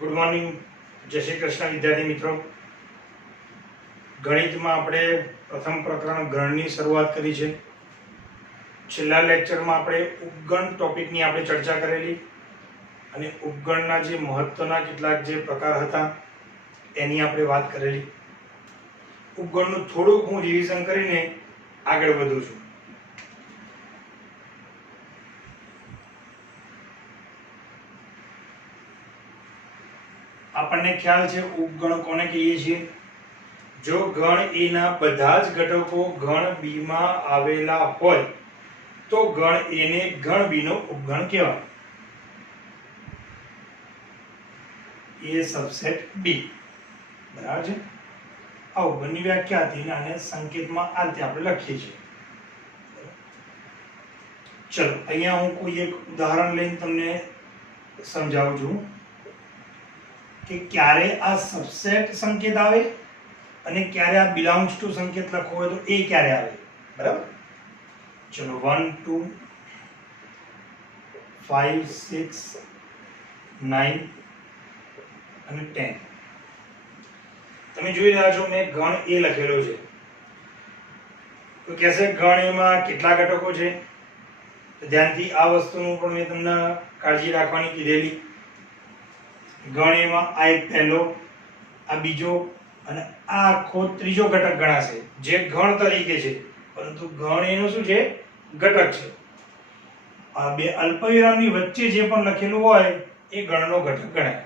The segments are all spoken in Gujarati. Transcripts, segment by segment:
ગુડ મોર્નિંગ, જય શ્રી કૃષ્ણ વિદ્યાર્થી મિત્રો. ગણિતમાં આપણે પ્રથમ પ્રકરણ ગણની શરૂઆત કરી છે. છેલ્લા લેક્ચરમાં આપણે ઉપગણ ટોપિકની આપણે ચર્ચા કરેલી અને ઉપગણના જે મહત્વના કેટલાક જે પ્રકાર હતા એની આપણે વાત કરેલી. ઉપગણનું થોડુંક હું રિવિઝન કરીને આગળ વધું છું. આપણને ખ્યાલ છે ઉપગણ કોને કહીએ છીએ? જો ગણ A ના બધા જ ઘટકો ગણ B માં આવેલા હોય તો ગણ A ને ગણ B નો ઉપગણ કહેવાય. A subset B. બરાબર છે. આ ઉપગણની વ્યાખ્યા હતી અને સંકેતમાં આ રીતે આપણે લખીએ છીએ. ચલો અહીંયા હું કોઈ એક ઉદાહરણ લઈને તમને સમજાવું છું કે ક્યારે આ સબસેટ સંકેત આવે અને ક્યારે આ બિલોંગ્સ ટુ સંકેત લખવો હોય તો એ ક્યારે આવે. બરાબર. ચલો 1 2 5 6 9 અને 10 તમે જોઈ રહ્યા છો મેં ગણ A લખેલો છે તો કહેશે ગણ A માં કેટલા ઘટકો છે? તો ધ્યાનથી આ વસ્તુનું પણ મેં તમને કાળજી રાખવાની કીધેલી. ગણ A માં આ એક પહેલો, આ બીજો અને આ આખો ત્રીજો ઘટક ગણાશે જે ગણ તરીકે છે, પરંતુ ગણ A નો શું છે? ઘટક છે. આ બે અલ્પવિરામની વચ્ચે જે પણ લખેલું હોય એ ગણનો ઘટક ગણાય.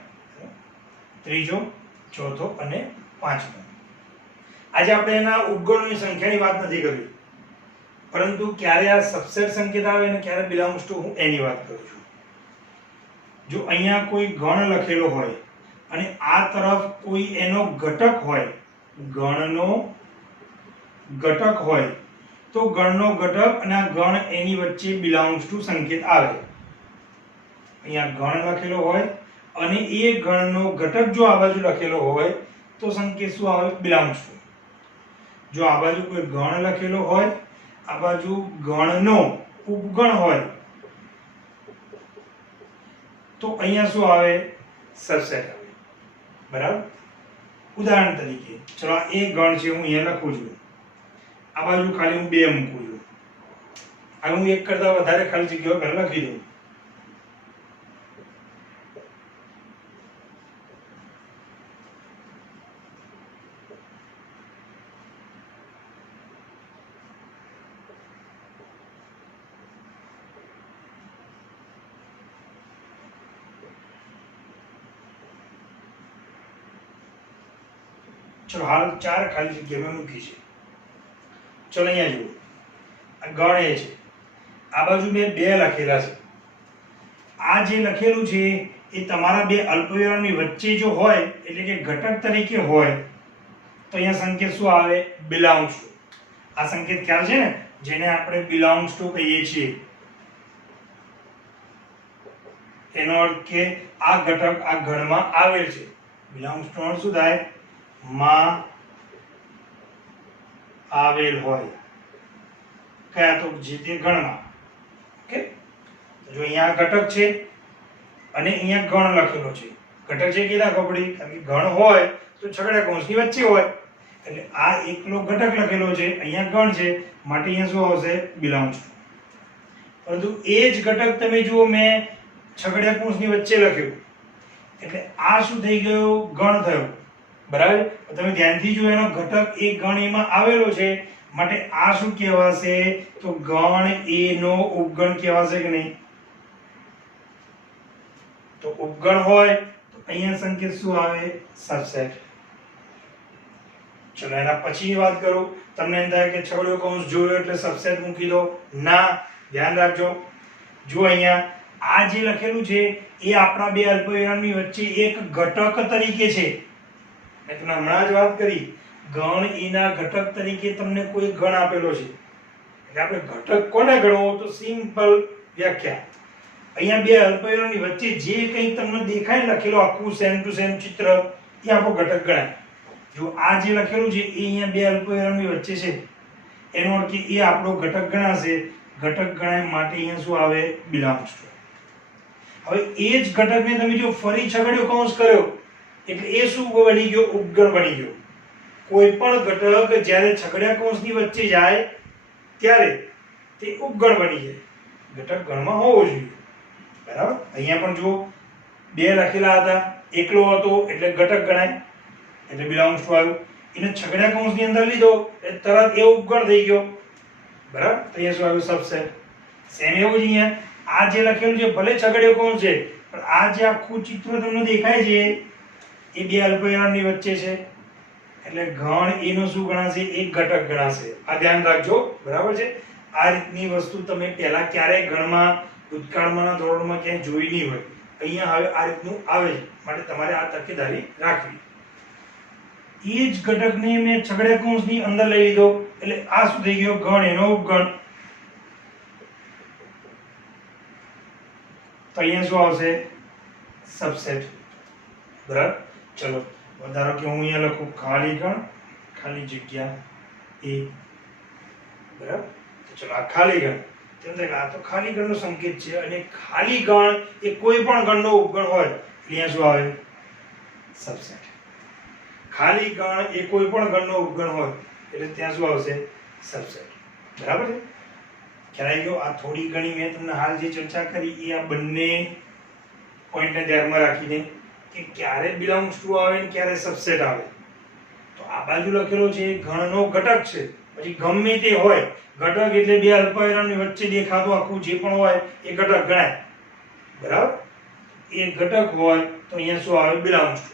ત્રીજો, ચોથો અને પાંચમો. આજે આપણે એના ઉપગણોની સંખ્યાની વાત નથી કરવી, પરંતુ ક્યારે આ સબસેટ સંકેત આવે અને ક્યારે બિલોંગ્સ ટુ હું એની વાત કરું છું. જો અહીંયા કોઈ ગણ લખેલો હોય અને આ તરફ કોઈ એનો ઘટક હોય, ગણનો ઘટક હોય તો ગણનો ઘટક અને આ ગણ એની વચ્ચે બિલોંગ્સ ટુ સંકેત આવે. અહીંયા ગણ લખેલો હોય અને એ ગણનો ઘટક જો આ બાજુ લખેલો હોય તો સંકેત શું આવે? Belongs to. જો આ બાજુ કોઈ ગણ લખેલો હોય, આ બાજુ ગણનો ઉપગણ હોય તો અહીંયા શું આવે? સબસેટ આવે. બરાબર. ઉદાહરણ તરીકે ચલો આ એક ગણ છે, હું અહીંયા લખું છું, આ બાજુ ખાલી હું 2 મૂકું છું, હવે હું એક કરતા વધારે ખાલી જગ્યાઓ ઘર લખી દઉં. ચલો હાલ 4 ખાલી જગ્યા મેં મૂકી છે. ચલો અહીંયા જુઓ, આ ગણ A છે, આ બાજુ મેં 2 લખેલા છે. આ જે લખેલું છે એ તમારા બે અલ્પવિરામની વચ્ચે જો હોય એટલે કે ઘટક તરીકે હોય તો અહીંયા સંકેત શું આવે? Belongs to. આ સંકેત ખ્યાલ છે ને, જેને આપણે બિલોંગ્સ ટુ કહીએ છીએ. એનો અર્થ કે આ ઘટક આ ગણમાં આવેલ છે. બિલોંગ્સ ટુ અર્થ શું થાય? માં આવેલ હોય. કયા? તો જે તે ગણમાં. ઓકે. જો અહીંયા ઘટક છે અને અહીંયા ગણ લખેલો છે. ઘટક છે કે રાખો પડી, કારણ કે ગણ હોય તો છગડા કૌંસની વચ્ચે હોય, એટલે આ એકલો ઘટક લખેલો છે, અહીંયા ગણ છે, માટે અહીંયા શું આવશે? Belongs to. પરંતુ એ જ ઘટક તમે જુઓ મેં છગડા કૌંસની વચ્ચે લખ્યું, એટલે આ શું થઈ ગયો? ગણ થયો. બરાબર. તમે ધ્યાનથી જો એનો ઘટક એ ગણ A માં આવેલો છે, માટે આ શું કહેવાશે? તો ગણ A નો ઉપગણ કહેવાશે કે નહીં? તો ઉપગણ હોય તો અહીંયા સંકેત શું આવે? સબસેટ. ચલો એના પછીની વાત કરું. તમને એમ થાય કે છગડો કૌંસ જોયો એટલે સબસેટ મૂકી દો. ના, ધ્યાન રાખજો. જો અહીંયા આ જે લખેલું છે એ આપણા બે અલ્પવિરામની વચ્ચે એક ઘટક તરીકે છે. મેં તમને હમણાં જ વાત કરી, ગણ A ના ઘટક તરીકે તમને કોઈ ગણ આપેલો છે, એટલે આપણે ઘટક કોને ગણવો? તો સિમ્પલ વ્યાખ્યા, અહીંયા બે અલ્પવિરામની વચ્ચે જે કંઈ તમને દેખાય લખેલો આખું સેમ ટુ સેમ ચિત્ર, એ આપણો ઘટક ગણાય. જો આ જે લખેલું છે એ અહીંયા બે અલ્પવિરામની વચ્ચે છે, એનો અર્થ કે એ આપણો ઘટક ગણાશે. ઘટક ગણાય માટે અહીંયા શું આવે? Belongs to. હવે એ જ ઘટકને તમે જો ફરી છગડીયો કૌંસ કર્યો એટલે એ શું બની ગયો? ઉપગણ બની ગયો. કોઈ પણ ઘટક જ્યારે છગડીયા કૌંસની વચ્ચે જાય ત્યારે તે ઉપગણ બની જાય. ઘટક ગણમાં હોવો જોઈએ. બરાબર? અહીંયા પણ જુઓ બે લખેલા હતા, એકલો હતો એટલે ઘટક ગણાય એટલે બિલોંગ્સ ટુ આવ્યું. એને છગડીયા કૌંસની અંદર લીધો એટલે તરત એ ઉપગણ થઈ ગયો. બરાબર? તો અહીંયા શું આવ્યું? સબસેટ. સેમ એવું જ અહીંયા આ જે લખેલું છે ભલે છગડીયો કૌંસ છે પણ આ જે આખું ચિત્ર તમને દેખાય છે એ બે અલ્પવિરામની વચ્ચે છે એટલે ગણ એનો શું ગણાશે? એક ઘટક ગણાશે. આ ધ્યાન રાખજો. બરાબર છે? આ રીતની વસ્તુ તમે પહેલા ક્યારેય ગણમાં ભૂતકાળમાંના ધોરણમાં ક્યાંય જોઈ નહીં હોય. અહીંયા હવે આ રીતનું આવે છે માટે તમારે આ તકેદારી રાખવી. એ જ ઘટકને મેં છગડીયા કૌંસની અંદર લઈ લીધો એટલે આ શું થઈ ગયો? ગણ એનો ઉપગણ. તો અહીંયા શું આવશે? સબસેટ. બરાબર? ચલો ધારો કે હું અહીંયા લખું ખાલી ગણ ખાલી જગ્યા એ. બરાબર? તો ચલો આ ખાલી ગણ તેમ થાય કે આ તો ખાલી ગણનો સંકેત છે અને ખાલી ગણ એ કોઈ પણ ગણનો ઉપગણ હોય એટલે અહીંયા શું આવે? સબસેટ. ખાલી ગણ એ કોઈ પણ ગણનો ઉપગણ હોય એટલે ત્યાં શું આવશે? સબસેટ. બરાબર છે? ખ્યાલ આવી ગયો? આ થોડી ઘણી મેં તમને હાલ જે ચર્ચા કરી એ આ બંને પોઈન્ટને ધ્યાનમાં રાખીને કે ક્યારે બિલોંગ્સ ટુ આવે ને ક્યારે સબસેટ આવે. તો આ બાજુ લખેલો છે ગણનો ઘટક છે. પછી ગમે તે હોય ઘટક એટલે બે અલ્પવિરામની વચ્ચે દેખાતું આખું જે પણ હોય એ ઘટક ગણાય. બરાબર? એ ઘટક હોય તો અહીંયા શું આવે? Belongs to.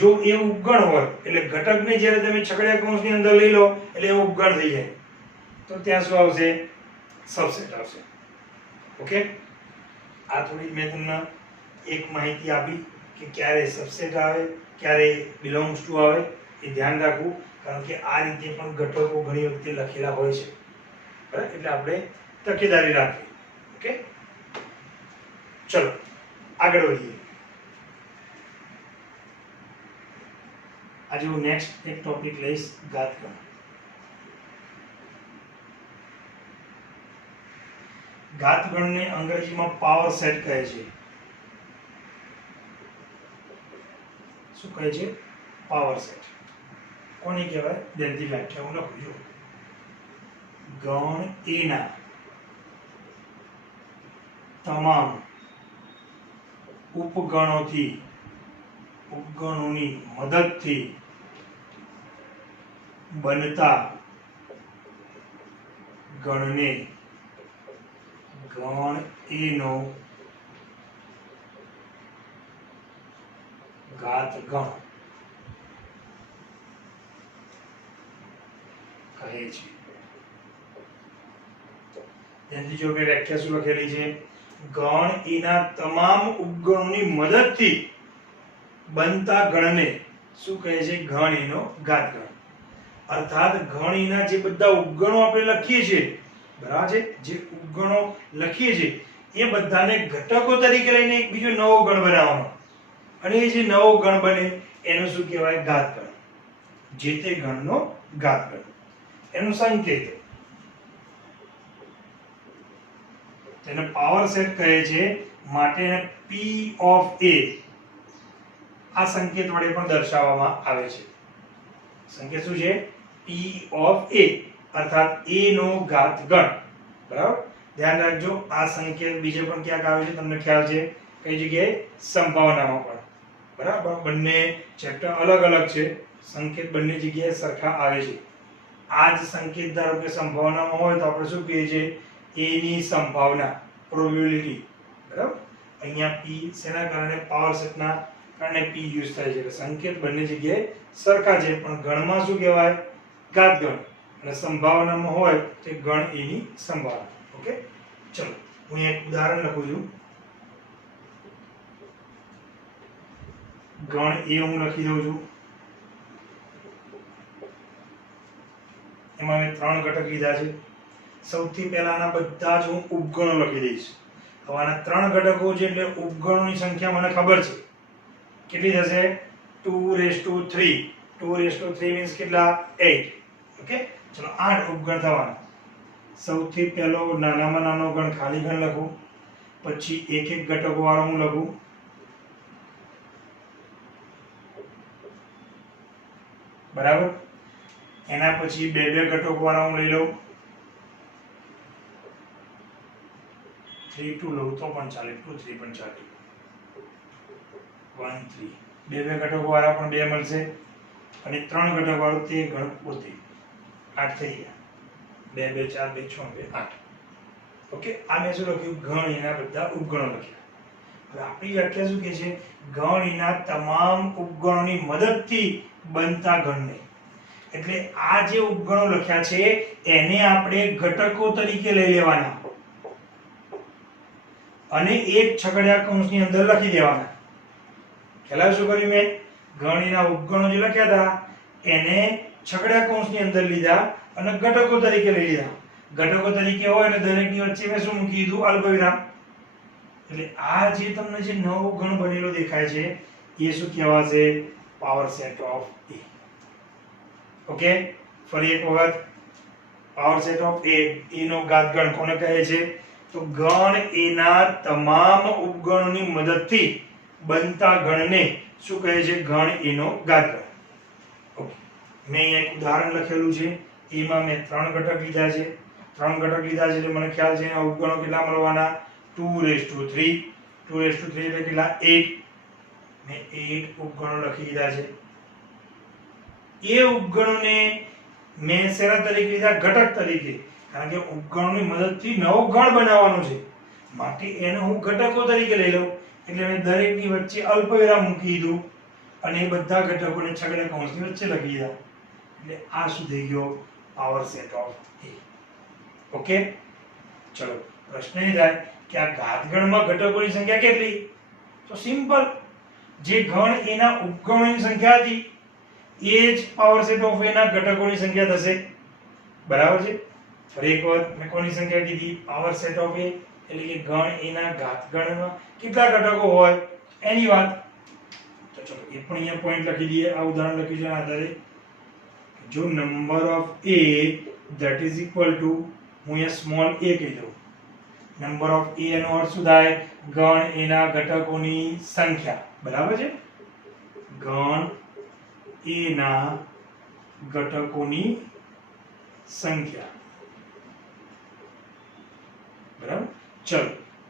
જો એ ઉપગણ હોય એટલે ઘટકને જ્યારે તમે છગડીયા કૌંસની અંદર લઈ લો એટલે એ ઉપગણ થઈ જાય તો ત્યાં શું આવશે? સબસેટ આવશે. ઓકે? આ થોડી મેં તમને એક માહિતી આપી કે ક્યારે સબસેટ આવે ક્યારે બિલોંગ્સ ટુ આવે એ ધ્યાન રાખવું કારણ કે આ રીતે પણ ઘટકો ઘણી વખતે લખેલા હોય છે. બરાબર? એટલે આપણે તકેદારી રાખવી. ઓકે? ચલો આગળ વધીએ. આજે હું નેક્સ્ટ એક ટોપિક લઈશ ઘાતગણ. ઘાતગણને અંગ્રેજીમાં પાવર સેટ કહે છે. શું કહે છે? Power set. કોને કહેવાય? તેની વ્યાખ્યા હું લખું છું. ગણ એના તમામ ઉપગણોની મદદથી બનતા ગણને ગણ એનો ઘાતગણ કહે છે. તેની જો કે વ્યાખ્યા શું લખેલી છે? ગણ એના તમામ ઉપગણોની મદદથી બનતા ગણને શું કહે છે? ગણ એનો ઘાતગણ. અર્થાત ગણ એના જે બધા ઉપગણો આપણે લખીએ છીએ બરાબર છે? જે ઉપગણો લખીએ છીએ એ બધાને ઘટકો તરીકે લઈને એક બીજો નવો ગણ બનાવવાનો અને એ જે નવો ગણ બને એનું શું કહેવાય? ઘાતગણ. જે તે ગણનો ઘાતગણ એનું સંકેત તેને પાવર સેટ કહે છે. માટે P of A આ સંકેત વડે પણ દર્શાવવામાં આવે છે. સંકેત શું છે? P of A અર્થાત A નો ઘાતગણ. બરાબર? ધ્યાન રાખજો આ સંકેત બીજે પણ ક્યાંક આવે છે તમને ખ્યાલ છે? કઈ જગ્યાએ? સંભાવનામાં પણ. બરાબર? બંને ચેપ્ટર અલગ અલગ છે. સંકેત બંને જગ્યાએ સરખા આવે છે. આ જ સંકેત ધારો કે સંભાવનામાં હોય તો આપણે શું કહીએ છીએ? A ની સંભાવના, પ્રોબેબિલિટી. બરાબર? અહીંયા P શેના કારણે? પાવર સેટના કારણે P યુઝ થાય છે. એટલે સંકેત બંને જગ્યાએ સરખા છે પણ ગણમાં શું કહેવાય? ઘાતગણ. અને સંભાવનામાં હોય તો ગણ A ની સંભાવના. ઓકે? ચલો હું એક ઉદાહરણ લખું છું. ગણ A હું લખી દઉં છું. એમાં મેં 3 ઘટક લીધા છે. સૌથી પહેલા આના બધા જ હું ઉપગણો લખી દઈશ. હવે આના 3 ઘટકો છે એટલે ઉપગણોની સંખ્યા મને ખબર છે. કેટલી થશે? 2⁵. 2⁵ મીન્સ કેટલા? 8. ઓકે? ચલો 8 ઉપગણ થવાના. સૌથી પહેલો નાનામાં નાનો ગણ ખાલી ગણ લખું. પછી એક એક ઘટકો વાળો હું લખું, બરાબર. એના પછી બે બે ઘટકો વાળા હું લઈ લઉં, 3 2 લઉં તો પણ ચાલે, 2 3 પણ ચાલે, 1 3. બે બે ઘટકો વાળા પણ બે મળશે અને ત્રણ ઘટકો વાળો તે ઘન પોતે 8 થઈ ગયા. 2 2 4 2 6 2 8. ઓકે, આ મેં શું લખ્યું? ગણ એના બધા ઉપગણો લખ્યા. હવે આપણી વ્યાખ્યા શું કહે છે? ગણ એના તમામ ઉપગણોની મદદથી બનતા ગણને. એટલે આ જે ઉપગણો લખ્યા છે એને આપણે ઘટકો તરીકે લઈ લેવાના અને એક છગડીયા કૌંસની અંદર લખી દેવાના. ખ્યાલ શું કર્યું મેં? ગણ એના ઉપગણો જે લખ્યા હતા એને છગડીયા કૌંસની અંદર લીધા અને ઘટકો તરીકે લઈ લીધા. ઘટકો તરીકે હોય એટલે દરેકની વચ્ચે મેં શું મૂકી દીધું? અલ્પવિરામ. એટલે આ જે તમને જે નવો ગણ બનેલો દેખાય છે એ શું કહેવાશે? Power set of A. Okay, ફરી એક વખત પાવર સેટ ઓફ એ. એ નો ઘાત ગણ કોને કહે છે? તો ગણ એના તમામ ઉપગણોની મદદથી બનતા ગણને શું કહે છે? ગણ એનો ઘાત ગણ. ઓકે, મેં અહીંયા એક ઉદાહરણ લખેલું છે. એમાં મેં 3 ઘટક લીધા છે. 3 ઘટક લીધા છે એટલે મને ખ્યાલ છે એના ઉપગણો કેટલા મળવાના? 2⁵3. 2⁵3 એટલે કેટલા? 8. મેં 8 ઉપગણો લખી દીધા છે. એ ઉપગણોને મેં શેના તરીકે લીધા? ઘટક તરીકે. કારણ કે ઉપગણોની મદદથી નવો ગણ બનાવવાનો છે માટે એને હું ઘટકો તરીકે લઈ લઉં. એટલે મેં દરેકની વચ્ચે અલ્પવિરામ મૂકી દીધું અને એ બધા ઘટકોને છગડીયા કૌંસની વચ્ચે લખી દીધા. એટલે આ શું થઈ ગયો? Power set of A. Okay, ચલો પ્રશ્ન એ થાય કે આ ઘાતગણમાં ઘટકોની સંખ્યા કેટલી? તો સિમ્પલ, જે ગણ એના ઉપગણોની સંખ્યા હતી એ જ પાવર સેટ ઓફ એ ના ઘટકોની સંખ્યા થશે. બરાબર છે. ફરી એક વખત મેં કોની સંખ્યા કીધી? પાવર સેટ ઓફ એ. એટલે કે ગણ એના ઘાતગણમાં કેટલા ઘટકો હોય એની વાત. તો ચલો એ પણ અહીંયા પોઈન્ટ લખી દઈએ. આ ઉદાહરણ લખ્યું છે આધારે જો number of a that is equal to, હું અહીંયા સ્મોલ a કહી દઉં. નંબર ઓફ a એનો અર્થ શું થાય? ગણ એના ઘટકોની સંખ્યા. બરાબર છે. ગણ એના ઘટકોની સંખ્યા. બરાબર. ચલો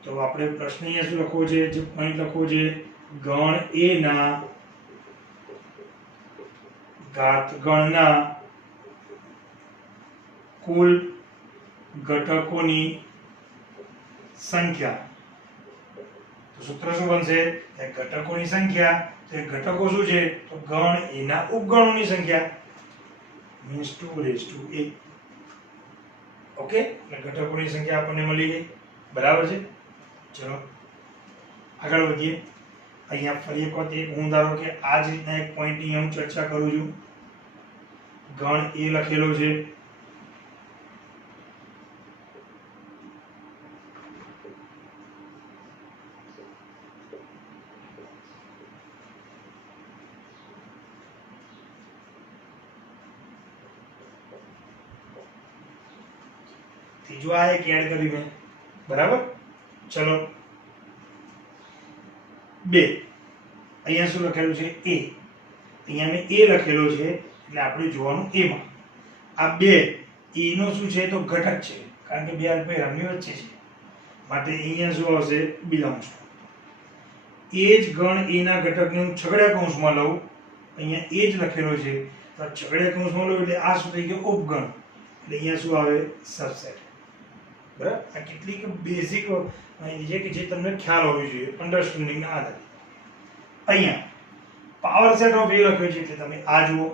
તો આપણે પ્રશ્ન અહીંયા શું લખવો છે? જે પોઈન્ટ લખવો છે, ગણ એ ના ઘાતગણના કુલ ઘટકોની સંખ્યા. તો સૂત્ર શું બનશે? ઘટકોની સંખ્યા. તો ઘટકો શું છે? તો ગણ એના ઉપગણોની સંખ્યા મીન્સ 2⁵a. ઓકે, એટલે ઘટકોની સંખ્યા આપણને મળી ગઈ. બરાબર છે. ચલો આગળ વધીએ. અહીંયા ફરી એક વખત એક હું ધારો કે આ જ રીતના એક પોઈન્ટની હું ચર્ચા કરું છું. ગણ એ લખેલો છે. ત્રીજું આ એક એડ કર્યું મેં. બરાબર. ચલો 2. અહીંયા શું લખેલું છે? a. અહીંયા મેં a લખેલો છે એટલે આપણે જોવાનું a માં. આ 2 e નો શું છે? તો ઘટક છે. કારણ કે બે અલ્પવિરામની વચ્ચે છે માટે અહીંયા શું આવશે? Belongs to. એ જ ગણ એ ના ઘટકને હું છગડીયા કૌંસમાં લઉં. અહીંયા એ જ લખેલો છે તો છગડીયા કૌંસમાં લઉં એટલે આ શું થઈ ગયો? ઉપગણ. એટલે અહીંયા શું આવે? સબસેટ. બરાબર. આ કેટલીક બેઝિક માહિતી છે કે જે તમને ખ્યાલ હોવી જોઈએ અન્ડરસ્ટેન્ડિંગ ના આધારે. અહીંયા પાવર સેટ ઓફ એ લખ્યો છે એટલે તમે આ જુઓ.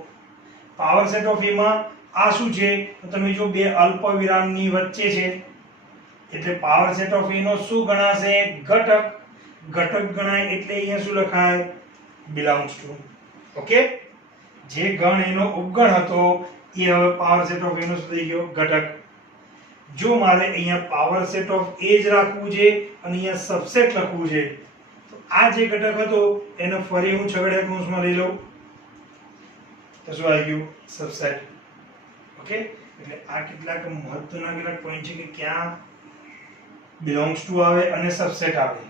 પાવર સેટ ઓફ એ માં આ શું છે? તો તમે જો બે અલ્પવિરામની વચ્ચે છે એટલે પાવર સેટ ઓફ એ નો શું ગણાશે? ઘટક. ઘટક ગણાય એટલે અહીંયા શું લખાય? Belongs to. ઓકે, જે ગણ એનો ઉપગણ હતો એ હવે પાવર સેટ ઓફ એ નો શું થઈ ગયો? ઘટક. જો મારે અહીંયા પાવર સેટ ઓફ એ જ રાખવું છે અને અહીંયા સબસેટ લખવું છે તો આ જે ઘટક હતો એને ફરી હું છગડીયા કૌંસમાં લઈ લઉં તો શું આવી ગયું? સબસેટ. ઓકે, એટલે આ કેટલાક મહત્વના કેટલાક પોઈન્ટ છે કે ક્યાં બિલોંગ્સ ટુ આવે અને સબસેટ આવે.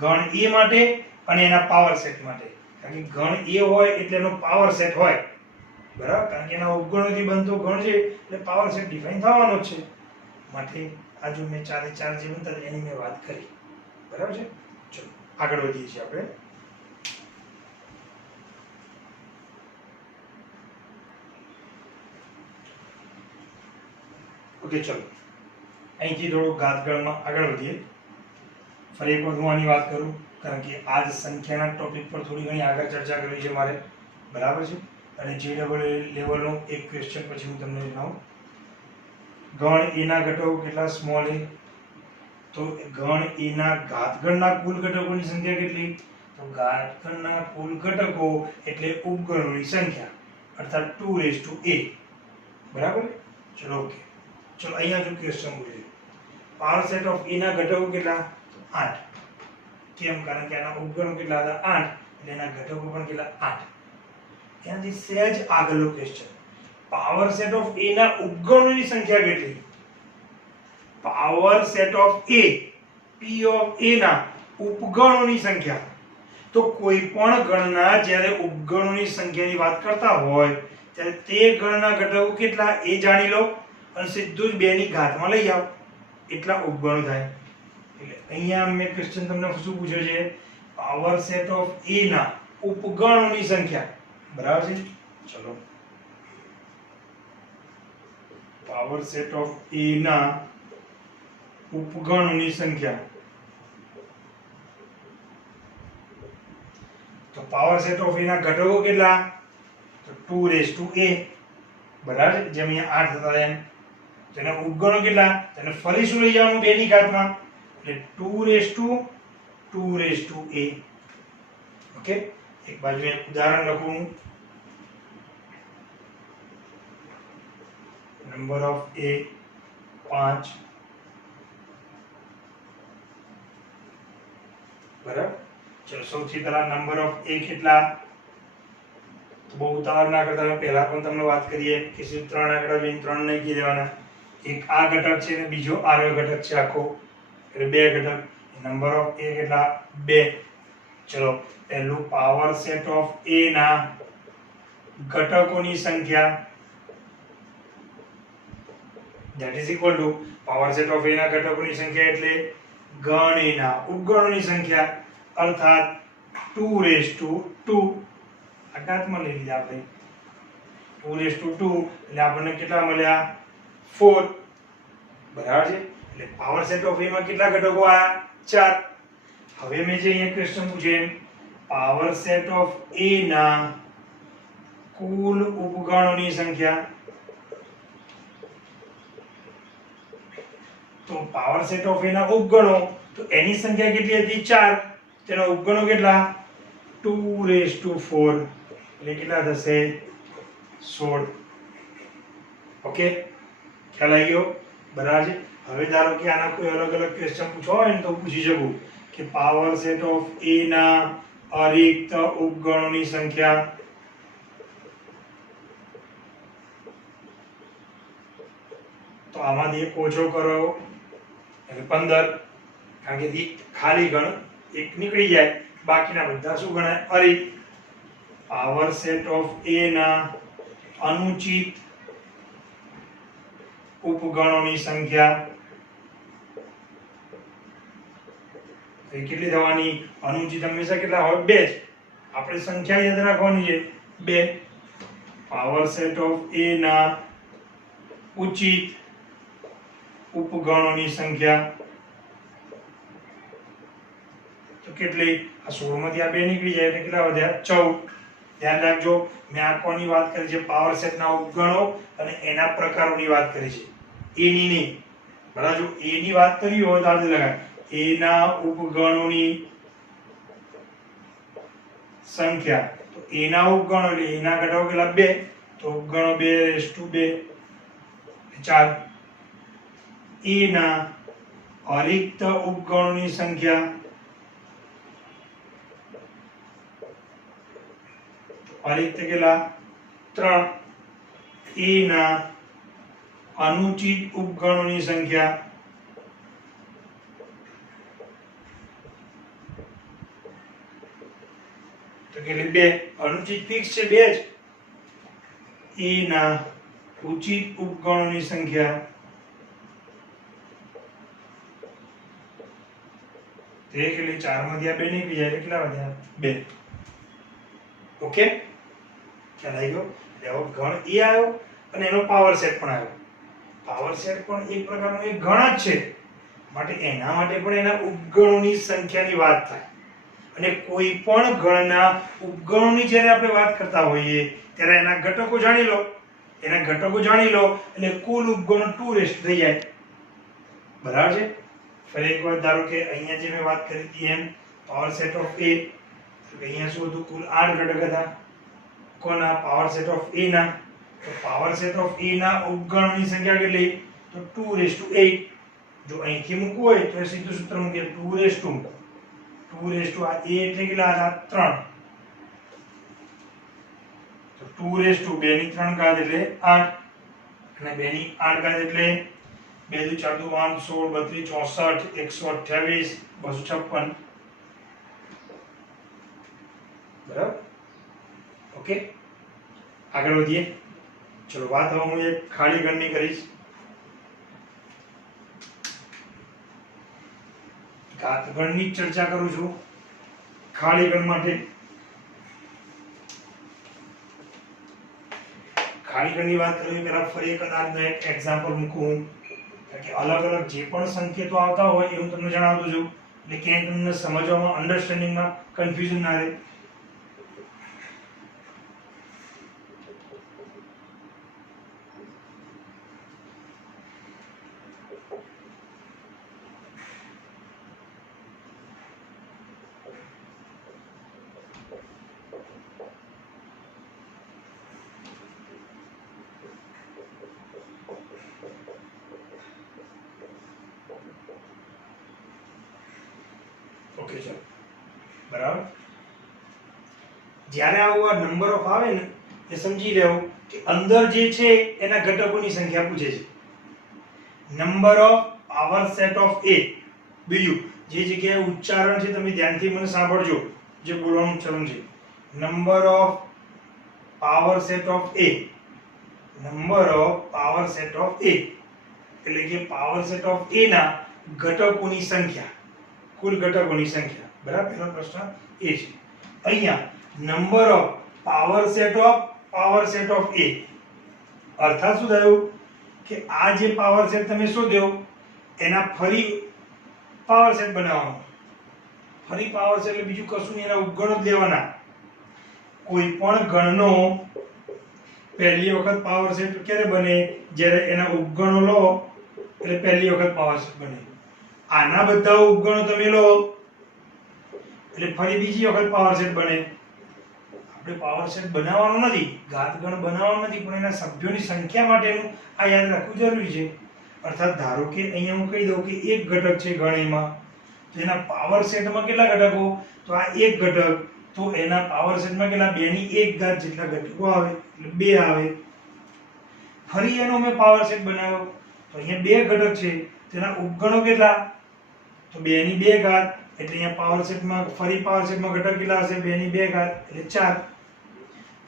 ગણ એ માટે અને એના પાવર સેટ માટે. કારણ કે ગણ એ હોય એટલે એનો પાવર સેટ હોય, બરાબર, કારણ કે એના ઉપગણોથી બનતો ગણ છે એટલે પાવર સેટ ડિફાઇન થવાનો જ છે. માટે આ જો મેં ચારે ચાર જે બનતા હતા એની મેં વાત કરી, બરાબર છે. ચલો આગળ વધીએ છીએ આપણે. ઓકે, ચલો અહીંથી થોડું ઘાતગણમાં આગળ વધીએ. ફરી એક વખત હું આની વાત કરું, કારણ કે આ જ સંખ્યાના ટોપિક પર થોડી ઘણી આગળ ચર્ચા કરવી છે મારે, બરાબર છે. અને જે લેવલનો એક ક્વેશ્ચન પછી હું તમને જણાવું. ગણ એના ઘટકો કેટલા? સ્મોલ એ. તો ગણ એના ઘાતગણના કુલ ઘટકોની સંખ્યા કેટલી? તો ઘાતગણના કુલ ઘટકો એટલે ઉપગણોની સંખ્યા, અર્થાત 2a. બરાબર. ચલો ઓકે. ચલો અહીંયા જો ક્વેશ્ચન પૂછ્યું, પાવર સેટ ઓફ એ ના ઘટકો કેટલા? 8. કેમ? કારણ કે આના ઉપગણો કેટલા હતા? 8. એટલે એના ઘટકો પણ કેટલા? 8. ત્યાંથી સહેજ આગળનો question, power set of A ના ઉપગણોની સંખ્યા કેટલી? Power set of A, P of A ના ઉપગણોની સંખ્યા. તો કોઈ પણ ગણના જ્યારે ઉપગણોની સંખ્યાની વાત કરતા હોય ત્યારે તે ગણના ઘટકો કેટલા એ જાણી લો અને સીધું જ 2 ની ઘાતમાં લઈ આવો, એટલા ઉપગણો થાય. એટલે અહીંયા મેં ક્વેશ્ચન તમને શું પૂછ્યો છે? પાવર સેટ ઓફ એ ના ઉપગણોની સંખ્યા, બરાબર છે. ચલો પાવર સેટ ઓફ એ ના ઉપગણોની સંખ્યા. તો પાવર સેટ ઓફ એ ના ઘટકો કેટલા? તો 2a, બરાબર. જેમ અહીંયા 8 હતા એમ. જેના ઉપગણો કેટલા? તેને ફરી શું લઈ જવાનું? 2 ની ઘાતમાં, એટલે 2a. ઓકે. એક બાજુ એક ઉદાહરણ લખું. નંબર ઓફ એ 5, બરાબર. ચલો સૌથી પહેલા નંબર ઓફ એ કેટલા? તો બહુ ઉતાવળ ના કરતા, મેં પહેલા પણ તમને વાત કરીએ કે 3 આંકડા જોઈને 3 નહીં કહી દેવાના. એક આ ઘટક છે ને બીજો આ ઘટક છે આખો, એટલે 2 ઘટક. નંબર ઓફ એ કેટલા? 2. ચલો પહેલું પાવર સેટ ઓફ એ ના ઘટકોની સંખ્યા, that is equal to power set of A ના ઘટકોની સંખ્યા એટલે ગણ એ ના ઉપગણોની સંખ્યા, અર્થાત 2 આઘાતમાં લઈ લીધા આપણે 2 એટલે આપણને કેટલા મળ્યા? 4, બરાબર છે. એટલે પાવર સેટ ઓફ એ માં કેટલા ઘટકો આયા? 4. હવે મેં જે અહીંયા ક્વેશ્ચન પૂછે, પાવર સેટ ઓફ એ ના કુલ ઉપગણોની સંખ્યા. તો પાવર સેટ ઓફ એ ના ઉપગણો, તો એની સંખ્યા કેટલી હતી? 4. તેના ઉપગણો કેટલા? 2 એટલે કેટલા થશે? 16. ઓકે, ખ્યાલ આવી ગયો, બરાબર છે. હવે ધારો કે આના કોઈ અલગ અલગ ક્વેશ્ચન પૂછવા હોય ને તો પૂછી શકું કે પાવર સેટ ઓફ એ ના અરિક્ત ઉપગણોની સંખ્યા. તો આમાંથી એક ઓછો કરો એટલે 15, કારણ કે ખાલી ગણ એક નીકળી જાય, બાકીના બધા શું ગણાય? અરિક્ત. પાવર સેટ ઓફ એ ના અનુચિત ઉપગણોની સંખ્યા એ કેટલી થવાની? અનુચિત હંમેશા કેટલા હોય? 2 જ. આપણે સંખ્યા યાદ રાખવાની છે, 2. પાવર સેટ ઓફ એ ના ઉચિત ઉપગણોની સંખ્યા તો કેટલી? આ 16 માંથી આ 2 નીકળી જાય એટલે કેટલા વધ્યા? 14. ધ્યાન રાખજો, મેં આ કોની વાત કરી છે? પાવર સેટના ઉપગણો અને એના પ્રકારોની વાત કરી છે, એની નહીં, બરાબર. જો એની વાત કરી હોય તો આ લગાય એના ઉપગણોની સંખ્યા. તો એના ઉપગણો એટલે એના ઘટકો કેટલા? 2. તો ઉપગણો 2 4. એના અરિક્ત ઉપગણોની સંખ્યા, અરિક્ત કેટલા? 3. એના અનુચિત ઉપગણોની સંખ્યા, તો કેટલી 2 અનુચિત ફિક્સ છે 2 જ a ના ઉચિત ઉપગણોની સંખ્યા તે કેટલી 4 માંથી આ 2 નીકળી જાય કેટલા વધ્યા 2 ઓકે ખ્યાલ આવી ગયો એટલે ગણ એ આવ્યો અને એનો પાવર સેટ પણ આવ્યો પાવર સેટ પણ એક પ્રકારનો એક ગણ જ છે માટે એના માટે પણ એના ઉપગણોની સંખ્યાની વાત થાય અને કોઈ પણ ગણના ઉપગણોની જ્યારે આપણે વાત કરતા હોઈએ ત્યારે એના ઘટકો જાણી લો એટલે કુલ ઉપગણો 2 રેસ્ટ થઈ જાય બરાબર છે ફરી એકવાર ધારો કે અહીંયા જે મેં વાત કરી હતી એમ પાવર સેટ ઓફ a તો અહીંયા શું હતું કુલ 8 ઘટક હતા કોના પાવર સેટ ઓફ a ના તો પાવર સેટ ઓફ a ના ઉપગણોની સંખ્યા કેટલી તો 2:8 જો અહીંથી મૂકવું હોય તો સીધું સૂત્ર મૂકીએ 2 આ a એટલે કેટલા હતા 3 તો 2 ની 3 ઘાત એટલે 8 અને 2 ની 8 ઘાત એટલે 2 દુ 4 દુ 8 16 32 64 128 256 બરાબર ઓકે આગળ વધીએ ચલો વાત હવે હું એક ખાલી ગણની કરીશ ઘાત ગણની ચર્ચા કરું છું ખાલી ગણ માટે ખાલી ગણની વાત કરવી પહેલા ફરી એક એક એક્ઝામ્પલ મૂકું કે અલગ અલગ જે પણ સંકેતો આવતા હોય એ હું તમને જણાવતો છું એટલે ક્યાંય તમને સમજવામાં અન્ડરસ્ટેન્ડિંગમાં કન્ફ્યુઝન ના રહે ઓકે ચલો બરાબર જ્યારે આવો નંબર ઓફ આવે ને એ સમજી લેવું કે અંદર જે છે એના ઘટકોની સંખ્યા પૂછે છે number of power set of a બીજું જે જગ્યાએ ઉચ્ચારણ છે તમે ધ્યાનથી મને સાંભળજો જે બોલવાનું ઉચ્ચારણ છે number of power set of a number of power set of a એટલે કે પાવર સેટ ઓફ a ના ઘટકોની સંખ્યા કુલ ઘટકોની સંખ્યા બરાબર પહેલો પ્રશ્ન એ છે અહીંયા number of power set of a અર્થાત શું થયું કે આ જે પાવર સેટ તમે શોધ્યો એના ફરી પાવર સેટ બનાવવાનો ફરી પાવર સેટ એટલે બીજું કશું નહીં એના ઉપગણો જ લેવાના કોઈ પણ ગણનો પહેલી વખત પાવર સેટ ક્યારે બને જ્યારે એના ઉપગણો લો એટલે પહેલી વખત પાવર સેટ બને આના બધા ઉપગણો તમે લો એટલે ફરી બીજી વખત પાવર સેટ બને આપણે પાવર સેટ બનાવવાનો નથી ઘાતગણ બનાવવાનો નથી પણ એના સભ્યોની સંખ્યા માટેનું આ યાદ રાખવું જરૂરી છે અર્થાત ધારો કે અહીંયા હું કહી દઉં કે એક ઘટક છે ગણ એમાં તો એના પાવર સેટમાં કેટલા ઘટકો તો આ એક ઘટક તો એના પાવર સેટમાં કેટલા 2 ની 1 ઘાત જેટલા ઘટકો આવે એટલે 2 આવે ફરી એનો મેં પાવર સેટ બનાવ્યો તો અહીંયા 2 ઘટક છે તેના ઉપગણો કેટલા તો 2 ની 2 ઘાત એટલે અહીંયા પાવર સેટમાં ફરી પાવર સેટમાં ઘટક કેટલા હશે 2 ની 2 ઘાત એટલે 4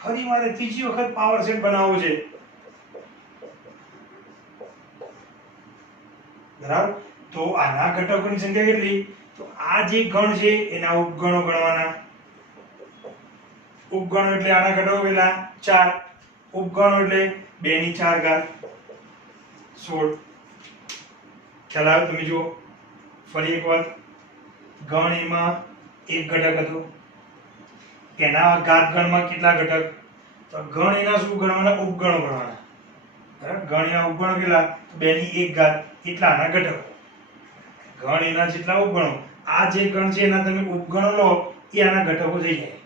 ફરી મારે ત્રીજી વખત પાવર સેટ બનાવવો છે બરાબર તો આના ઘટકોની સંખ્યા કેટલી તો આ જે ગણ છે એના ઉપગણો ગણવાના ઉપગણો એટલે આના ઘટકો કેટલા 4 ઉપગણો એટલે 2 ની 4 ઘાત 16 ખ્યાલ આવ્યો તમે જુઓ ફરી એક વાર ગણ એમાં એક ઘટક હતો એના ઘાત ગણમાં કેટલા ઘટક તો ગણ એના શું ગણવાના ઉપગણો ગણવાના બરાબર ગણ એના ઉપગણો કેટલા તો 2 ની 1 ઘાત એટલા આના ઘટકો ગણ એના જેટલા ઉપગણો આ જે ગણ છે એના તમે ઉપગણો લો એ આના ઘટકો થઈ જાય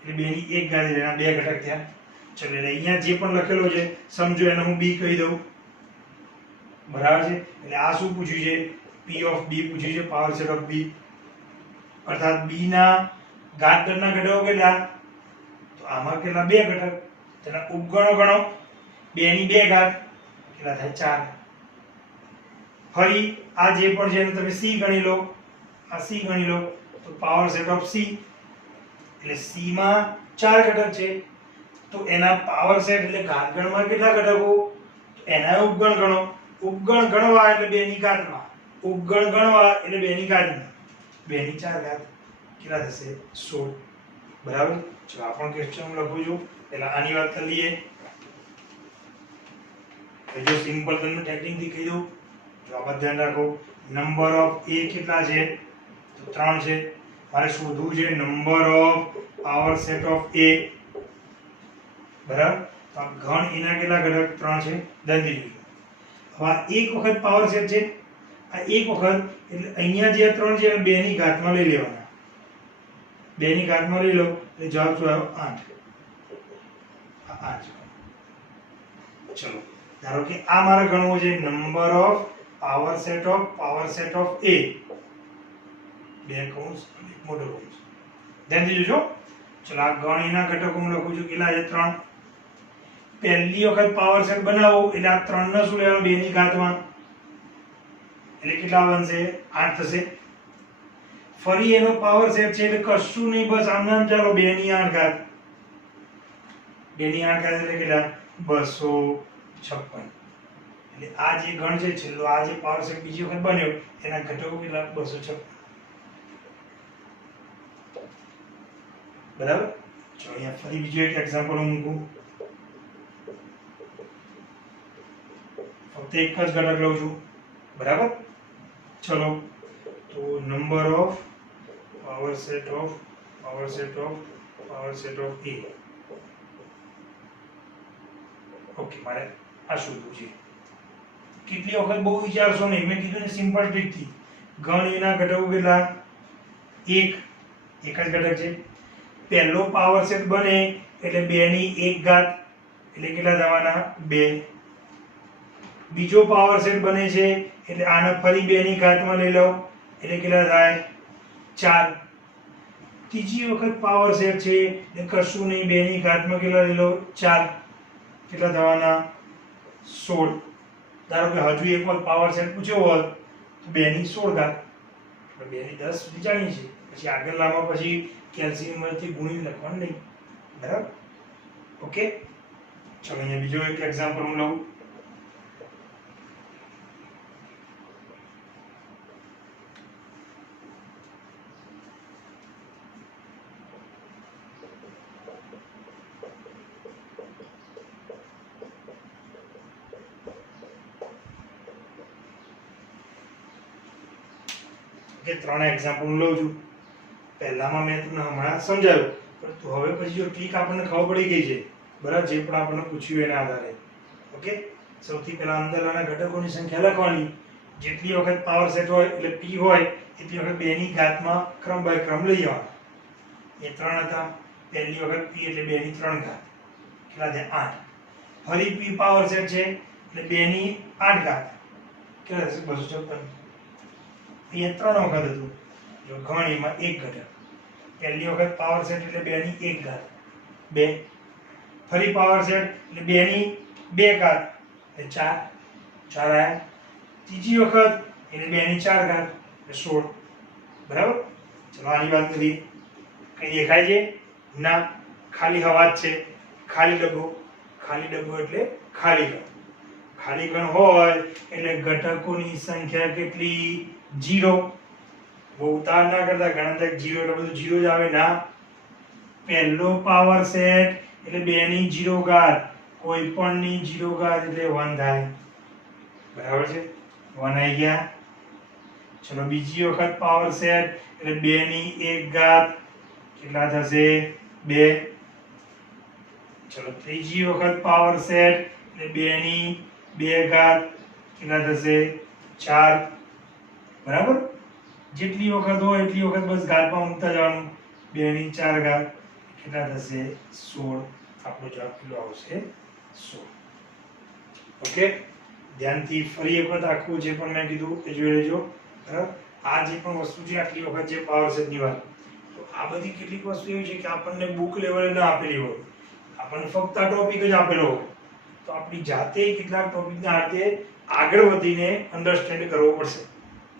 એટલે 2 ની 1 ઘાત એટલે એના 2 ઘટક થયા ચલો એટલે અહીંયા જે પણ લખેલો છે સમજો એને હું b કહી દઉં બરાબર છે એટલે આ શું પૂછ્યું છે p ઓફ b પૂછ્યું છે પાવર સેટ ઓફ b અર્થાત b ના ઘાતગણના ઘટકો કેટલા તો આમાં કેટલા 2 ઘટક તેના ઉપગણો ગણો 2 ની 2 ઘાત કેટલા થાય 4 ફરી આ જે પણ છે એને તમે c ગણી લો આ c ગણી લો તો પાવર સેટ ઓફ c એટલે c માં 4 ઘટક છે તો એના પાવર સેટ એટલે ઘાતગણમાં કેટલા ઘટકો એના ઉપગણ ગણો ઉપગણ ગણવા એટલે 2 ની ઘાતમાં ઉપગણ ગણવા એટલે 2 ની ઘાતમાં 2 ની 4 ઘાત કેટલા થશે 16 બરાબર ચલો આ પણ ક્વેશ્ચન લખું છું પહેલા આની વાત કરી લઈએ તો જો સિમ્પલ તમને ટેકનિક થી કહી દઉં જો આ ધ્યાન રાખો નંબર ઓફ a કેટલા છે તો 3 છે મારે શોધવું છે number of power set of a બરાબર તો ઘન એના કેટલા ઘટક 3 છે ધ્યાનથી જોજો હવે એક વખત પાવર સેટ છે આ એક વખત એટલે અહીંયા જે 3 છે એ 2 ની ઘાતમાં લઈ લેવાના 2 ની ઘાતમાં લઈ લો એટલે જવાબ શું આવ્યો 8 8 ચલો ધારો કે આ મારે ગણવો છે number of power set of a બે કૌંસ અને એક મોટો કૌંસ ધ્યાનથી જોજો ચલો આ ગણ એના ઘટકો હું લખું છું કેટલા છે 3 પહેલી વખત પાવર સેટ બનાવો એટલે આ 3 ને શું લેવાનું 2 ની ઘાતમાં એટલે કેટલા બનશે 8 થશે ફરી એનો પાવર સેટ છે એટલે કશું નહીં બસ આમ નામ ચાલો 2 ની 8 ઘાત 2 ની 8 ઘાત એટલે કેટલા 256 એટલે આ જે ગણ છે છેલ્લો આ જે પાવર સેટ બીજી વખત બન્યો એના ઘટકો કેટલા 256 બરાબર ચલો અહીંયા ફરી બીજો એક એક્ઝામ્પલ હું મૂકું ફક્ત એક જ ઘટક લઉં છું બરાબર ચલો તો number of power set of a okay મારે આ શોધવું છે કેટલી વખત બહુ વિચારશો નહીં મેં કીધું ને સિમ્પલ ટ્રીક થી ગણ એના ઘટકો કેટલા એક જ ઘટક છે પહેલો પાવર સેટ બને એટલે 2 ની 1 ઘાત એટલે કેટલા થવાના 2 બીજો પાવર સેટ બને છે એટલે આને ફરી 2 ની ઘાતમાં લઈ લો એટલે કેટલા થાય 4 ત્રીજી વખત પાવર સેટ છે એટલે કશું નહીં 2 ની ઘાતમાં કેટલા લઈ લો 4 કેટલા થવાના 16 ધારો કે હજુ એક વાર પાવર સેટ પૂછ્યો હોત તો 2 ની 16 ઘાત એટલે 2 ની 10 સુધી જાણીએ છીએ પછી આગળનામાં પછી કેલ્શિયમ માંથી ગુણી લખવાનું નહીં બરાબર ઓકે ચલો અહીંયા બીજો એક એક્ઝામ્પલ હું લઉં કે ત્રણ એક્ઝામ્પલ હું લઉં છું પહેલામાં મેં તમને હમણાં સમજાવ્યું પરંતુ હવે પછી જો ટ્રીક આપણને ખબર પડી ગઈ છે બરાબર જે પણ આપણને પૂછ્યું એના આધારે ઓકે સૌથી પહેલા અંદરના ઘટકોની સંખ્યા લખવાની જેટલી વખત પાવર સેટ હોય એટલે p હોય એટલી વખત 2 ની ઘાતમાં ક્રમ બાય ક્રમ લઈ જવાના એ 3 હતા પહેલી વખત p એટલે 2 ની 3 ઘાત કેટલા છે 8 ફરી p પાવર સેટ છે એટલે 2 ની 8 ઘાત કેટલા થશે 256 અહીંયા 3 વખત હતું જો ગણ એમાં એક ઘટક પહેલી વખત પાવર સેટ એટલે 2 ની 1 ઘાત 2 ફરી પાવર સેટ એટલે 2 ની 2 ઘાત એટલે 4 આયા ત્રીજી વખત એટલે 2 ની 4 ઘાત એટલે 16 બરાબર ચલો આની વાત કરીએ કઈ દેખાય છે ના ખાલી હવા જ છે ખાલી ડબ્બો એટલે ખાલી ગણ ખાલી ગણ હોય એટલે ઘટકોની સંખ્યા કેટલી 0 બહુ ઉતાર ના કરતા ગણતરી 0 એટલે બધું 0 જ આવે ના પહેલો પાવર સેટ એટલે 2 ની 0 ઘાત કોઈ પણ ની 0 ઘાત એટલે 1 થાય બરાબર છે 1 આવી ગયા ચલો બીજી વખત પાવર સેટ એટલે 2 ની 1 ઘાત કેટલા થશે 2 ચલો ત્રીજી વખત પાવર સેટ એટલે 2 ની 2 ઘાત કેટલા થશે 4 બરાબર જેટલી વખત હોય એટલી વખત બસ ઘાતમાં મૂકતા જવાનું 2 ની 4 ઘાત કેટલા થશે 16 આપણો જવાબ કેટલો આવશે 16 ઓકે ધ્યાનથી ફરી એક વખત આખું જે પણ મેં કીધું એ જોઈ લેજો બરાબર આ જે પણ વસ્તુ છે આટલી વખત જે પાવર સેટની વાત તો આ બધી કેટલીક વસ્તુ એવી છે કે આપણને બુક લેવલે ના આપેલી હોય આપણને ફક્ત આ ટોપિક જ આપેલો હોય તો આપણી જાતે કેટલાક ટોપિકના આધારે આગળ વધીને અન્ડરસ્ટેન્ડ કરવો પડશે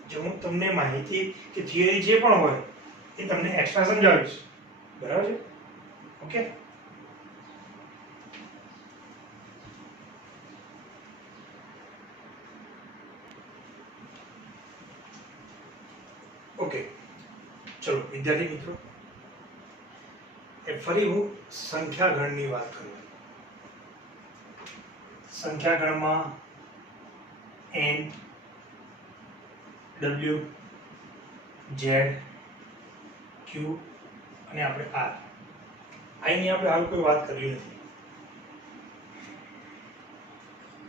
જો હું તમને માહિતી કે થિયરી જે પણ હોય એ તમને એક્સ્ટ્રા સમજાવીશ બરાબર છે? ઓકે, ઓકે, ચલો વિદ્યાર્થી મિત્રો, ફરી હું સંખ્યા ગણની વાત કરું. સંખ્યા ગણમાં n, w, z, q અને આપણે r, અહીંની આપણે હાલ કોઈ વાત કરી નથી.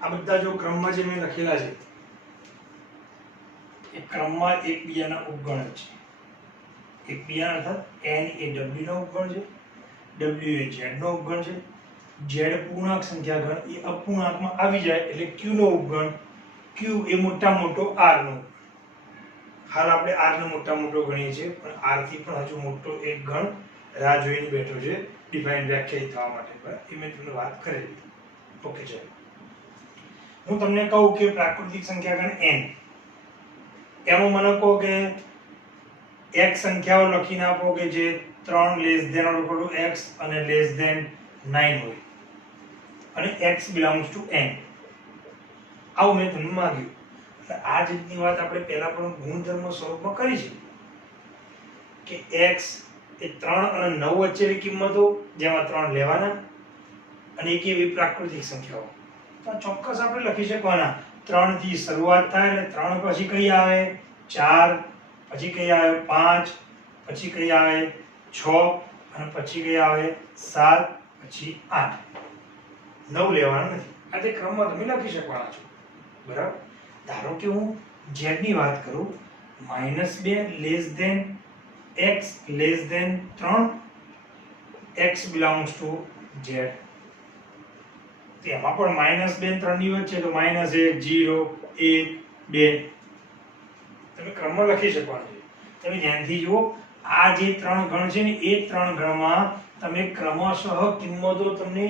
આ બધા જો ક્રમમાં જે મેં લખેલા છે એ ક્રમમાં એકબીજાના ઉપગણ છે. એકબીજાના અર્થાત n એ w નો ઉપગણ છે, w એ z નો ઉપગણ છે, z પૂર્ણાંક સંખ્યા ગણ એ અપૂર્ણાંકમાં આવી જાય એટલે q નો ઉપગણ, q એ મોટા મોટો r નો. હાલ આપણે r નો મોટા મોટો ગણીએ છીએ, પણ r થી પણ હજુ મોટો એક ગણ રાહ જોઈને બેઠો છે ડિફાઇન વ્યાખ્યાયિત થવા માટે. બરાબર, એ મેં તમને વાત કરેલી. ઓકે, ચલો હું તમને કહું કે પ્રાકૃતિક સંખ્યા ગણ n, એમાં મને કહો કે એક સંખ્યાઓ લખીને આપો કે જે 3 less than or equal to x અને લેસ ધેન 9 હોય અને x બિલોંગ્સ ટુ n. આવું મેં તમને માંગ્યું. આ જ રીતની વાત આપણે પહેલા પણ ગુણધર્મ સ્વરૂપમાં કરી છે કે x એ 3 અને 9 વચ્ચેની કિંમતો, જેમાં 3 લેવાના અને એક એવી પ્રાકૃતિક સંખ્યાઓ. તો ચોક્કસ આપણે લખી શકવાના 3 થી શરૂઆત થાય એટલે 3 પછી કઈ આવે 4, પછી કઈ આવે 5, પછી કઈ આવે 6 અને પછી કઈ આવે 7, પછી 8. 9 લેવાના નથી. આ તે ક્રમમાં તમે લખી શકવાના છો. બરાબર, ધારો કે હું z ની વાત કરું, -2 less than x less than 3, x belongs to z. તેમાં પણ -2 અને 3 ની વચ્ચે તો -1, 0, 1, 2 તમે ક્રમમાં લખી શકવાના છે. તમે ધ્યાનથી જુઓ, આ જે 3 ગણ છે ને એ 3 ગણમાં તમે ક્રમશઃ કિંમતો તમને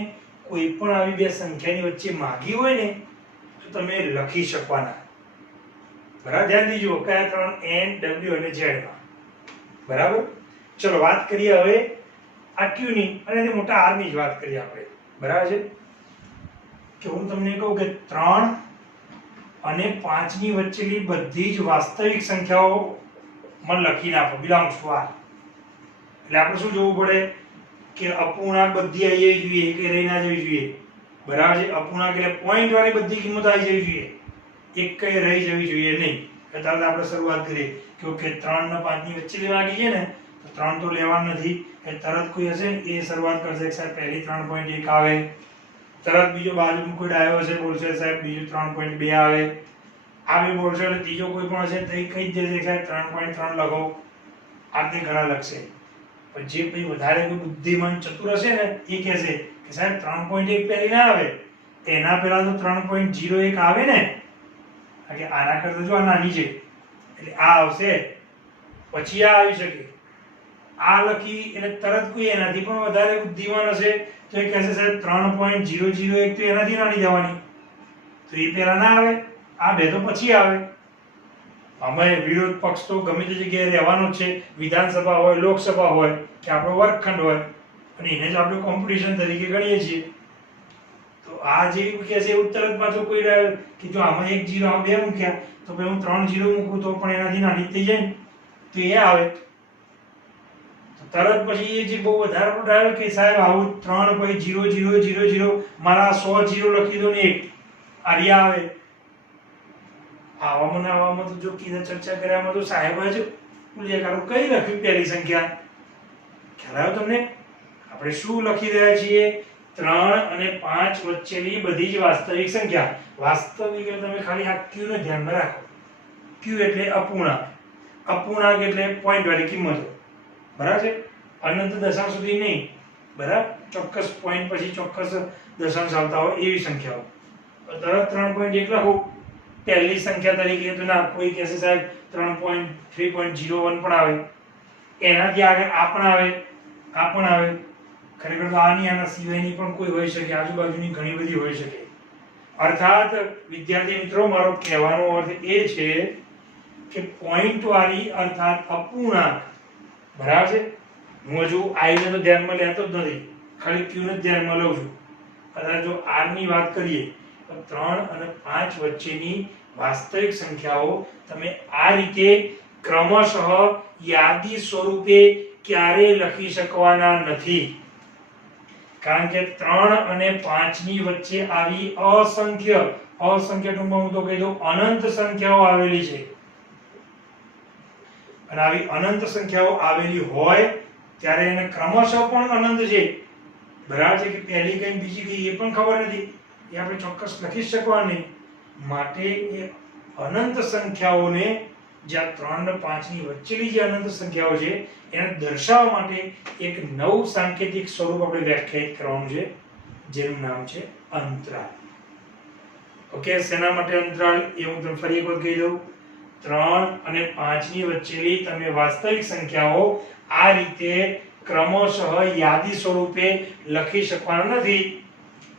કોઈ પણ આવી બે સંખ્યાની વચ્ચે માંગી હોય ને તો તમે લખી શકવાના. બરાબર, ધ્યાનથી જુઓ કયા 3 n, w અને z માં. બરાબર, ચલો વાત કરીએ હવે આ q ની અને મોટા r ની જ વાત કરીએ આપણે. બરાબર છે કે હું તમને કહું કે 3 અને 5 ની વચ્ચેની બધી જ વાસ્તવિક સંખ્યાઓ મને લખીને આપો બિલોંગ્સ ટુ r. એટલે આપણે શું જોવું પડે કે અપૂર્ણાંક બધી આવી જવી જોઈએ કે રહી ના જવી જોઈએ. બરાબર છે, અપૂર્ણાંક એટલે પોઈન્ટ વાળી બધી કિંમતો આવી જવી જોઈએ, એક કઈ રહી જવી જોઈએ નહીં. એટલે આપણે શરૂઆત કરીએ કે ઓકે 3 અને 5 ની વચ્ચે લેવા ગઈએ ને તો 3 તો લેવાનું નથી. એ તરત કોઈ હશે ને એ શરૂઆત કરશે કે સાહેબ પહેલી 3.1 આવે, તરત બીજો બાજુમાં કોઈ ડાયો હશે બોલશે સાહેબ બીજું 3.2 આવે, આ બી બોલશે એટલે ત્રીજો કોઈ પણ હશે તો એ કહી જ દેશે સાહેબ 3.3 લખો. આ તે ઘણા લખશે. પણ જે ભાઈ વધારે કોઈ બુદ્ધિમાન ચતુર હશે ને એ કહેશે કે સાહેબ 3.1 પહેલી ના આવે, એના પહેલા તો 3.01 આવે ને, કે આના કરતા જો આ નાની છે એટલે આ આવશે, પછી આ આવી શકે. આ લખી એટલે તરત કોઈ એનાથી પણ વધારે બુદ્ધિમાન હશે તો એ કહેશે સાહેબ 3.001 તો એનાથી નાની જવાની, તો એ પહેલા ના આવે, આ બે તો પછી આવે. અમે વિરોધ પક્ષ તો ગમે તે જગ્યાએ રહેવાનો છે, વિધાનસભા હોય, લોકસભા હોય કે આપણો વર્ગખંડ હોય, અને એને જ આપણે કોમ્પિટિશન તરીકે ગણીએ છીએ. તો આ જે કહે છે એવું તરત પાછું કોઈ કે જો આમાં 1 0 આમાં 2 મૂક્યા તો પછી હું 3 0 મૂકું તો પણ એનાથી નાની થઈ જાય ને, તો એ આવે. તરત પછી એ જે બહુ વધારે ડ્રાઈવર કે સાહેબ આવું 3 પછી 0 0 0 0 મારા 100 0 લખી દો ને 1 આર્યા આવે. આવામાં તો જો કીધા ચર્ચા કર્યામાં તો સાહેબ જ ઉલ્લેખારો કઈ લખ્યું પહેલી સંખ્યા ખ્યાલ આવ્યો તમને? આપણે શું લખી રહ્યા છીએ? 3 અને 5 વચ્ચેની બધી જ વાસ્તવિક સંખ્યા. વાસ્તવિક એટલે તમે ખાલી આ q ને ધ્યાનમાં રાખો. q એટલે અપૂર્ણાંક, અપૂર્ણાંક એટલે પોઈન્ટ વાળી કિંમતો. બરાબર છે, અનંત દશાંશ સુધી નહીં. બરાબર, ચોક્કસ પોઈન્ટ પછી ચોક્કસ દશાંશ આવતા હોય એવી સંખ્યાઓ. તરત 3.1 લખો પહેલી સંખ્યા તરીકે, તો ના કોઈ કહેશે સાહેબ 3.3.01 પણ આવે, એનાથી આગળ આ પણ આવે, આ પણ આવે. ખરેખર તો આની આના સિવાયની પણ કોઈ હોઈ શકે, આજુબાજુની ઘણી બધી હોઈ શકે. અર્થાત વિદ્યાર્થી મિત્રો મારો કહેવાનો અર્થ એ છે કે પોઈન્ટ વાળી અર્થાત અપૂર્ણાંક, બરાબર છે, હું હજુ i ને તો ધ્યાનમાં લેતો જ નથી, ખાલી q ને જ ધ્યાનમાં લઉં છું. કદાચ જો r ની વાત કરીએ તો 3 અને 5 વચ્ચેની વાસ્તવિક સંખ્યાઓ તમે આ રીતે ક્રમશઃ યાદી સ્વરૂપે ક્યારેય લખી શકવાના નથી, કારણ કે 3 અને 5 ની વચ્ચે આવી અસંખ્ય ટૂંકમાં હું તો કહી દઉં અનંત સંખ્યાઓ આવેલી છે. અને આવી અનંત સંખ્યાઓ આવેલી હોય ત્યારે એને ક્રમશઃ પણ અનંત છે, બરાબર છે, કે પહેલી કઈ બીજી કઈ એ પણ ખબર નથી, એ આપણે ચોક્કસ લખી શકવા નહીં. માટે એ અનંત સંખ્યાઓને જ્યાં 3 અને 5 ની વચ્ચેની જે અનંત સંખ્યાઓ છે એને દર્શાવવા માટે એક નવું સાંકેતિક સ્વરૂપ આપણે વ્યાખ્યાયિત કરવાનું છે, જેનું નામ છે અંતરાલ. ઓકે, શેના માટે અંતરાલ એ હું તમને ફરી એક વખત કહી દઉં. 3 અને 5 ની વચ્ચેની તમે વાસ્તવિક સંખ્યાઓ આ રીતે ક્રમશઃ યાદી સ્વરૂપે લખી શકવાના નથી.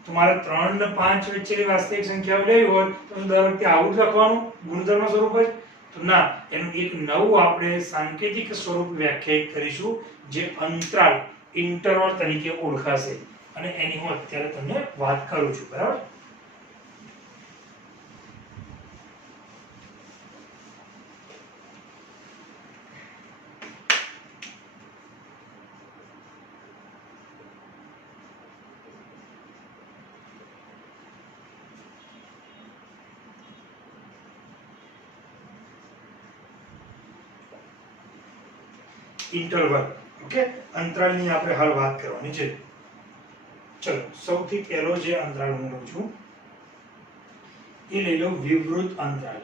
તમારે 3 અને 5 વચ્ચેની વાસ્તવિક સંખ્યાઓ લેવી હોય તો દર વખતે આવું જ લખવાનું ગુણધર્મ સ્વરૂપ જ? તો ના, એનું એક નવું આપણે સાંકેતિક સ્વરૂપ વ્યાખ્યાયિત કરીશું, જે અંતરાલ ઇન્ટરવલ તરીકે ઓળખાશે, અને એની હું અત્યારે તમને વાત કરું છું. બરાબર? ઇન્ટરવલ. ઓકે, અંતરાલની આપણે હાલ વાત કરવાની છે. ચલો, સૌથી પહેલો જે અંતરાલ હું લઉં છું એ લઈ લો વિવૃત અંતરાલ.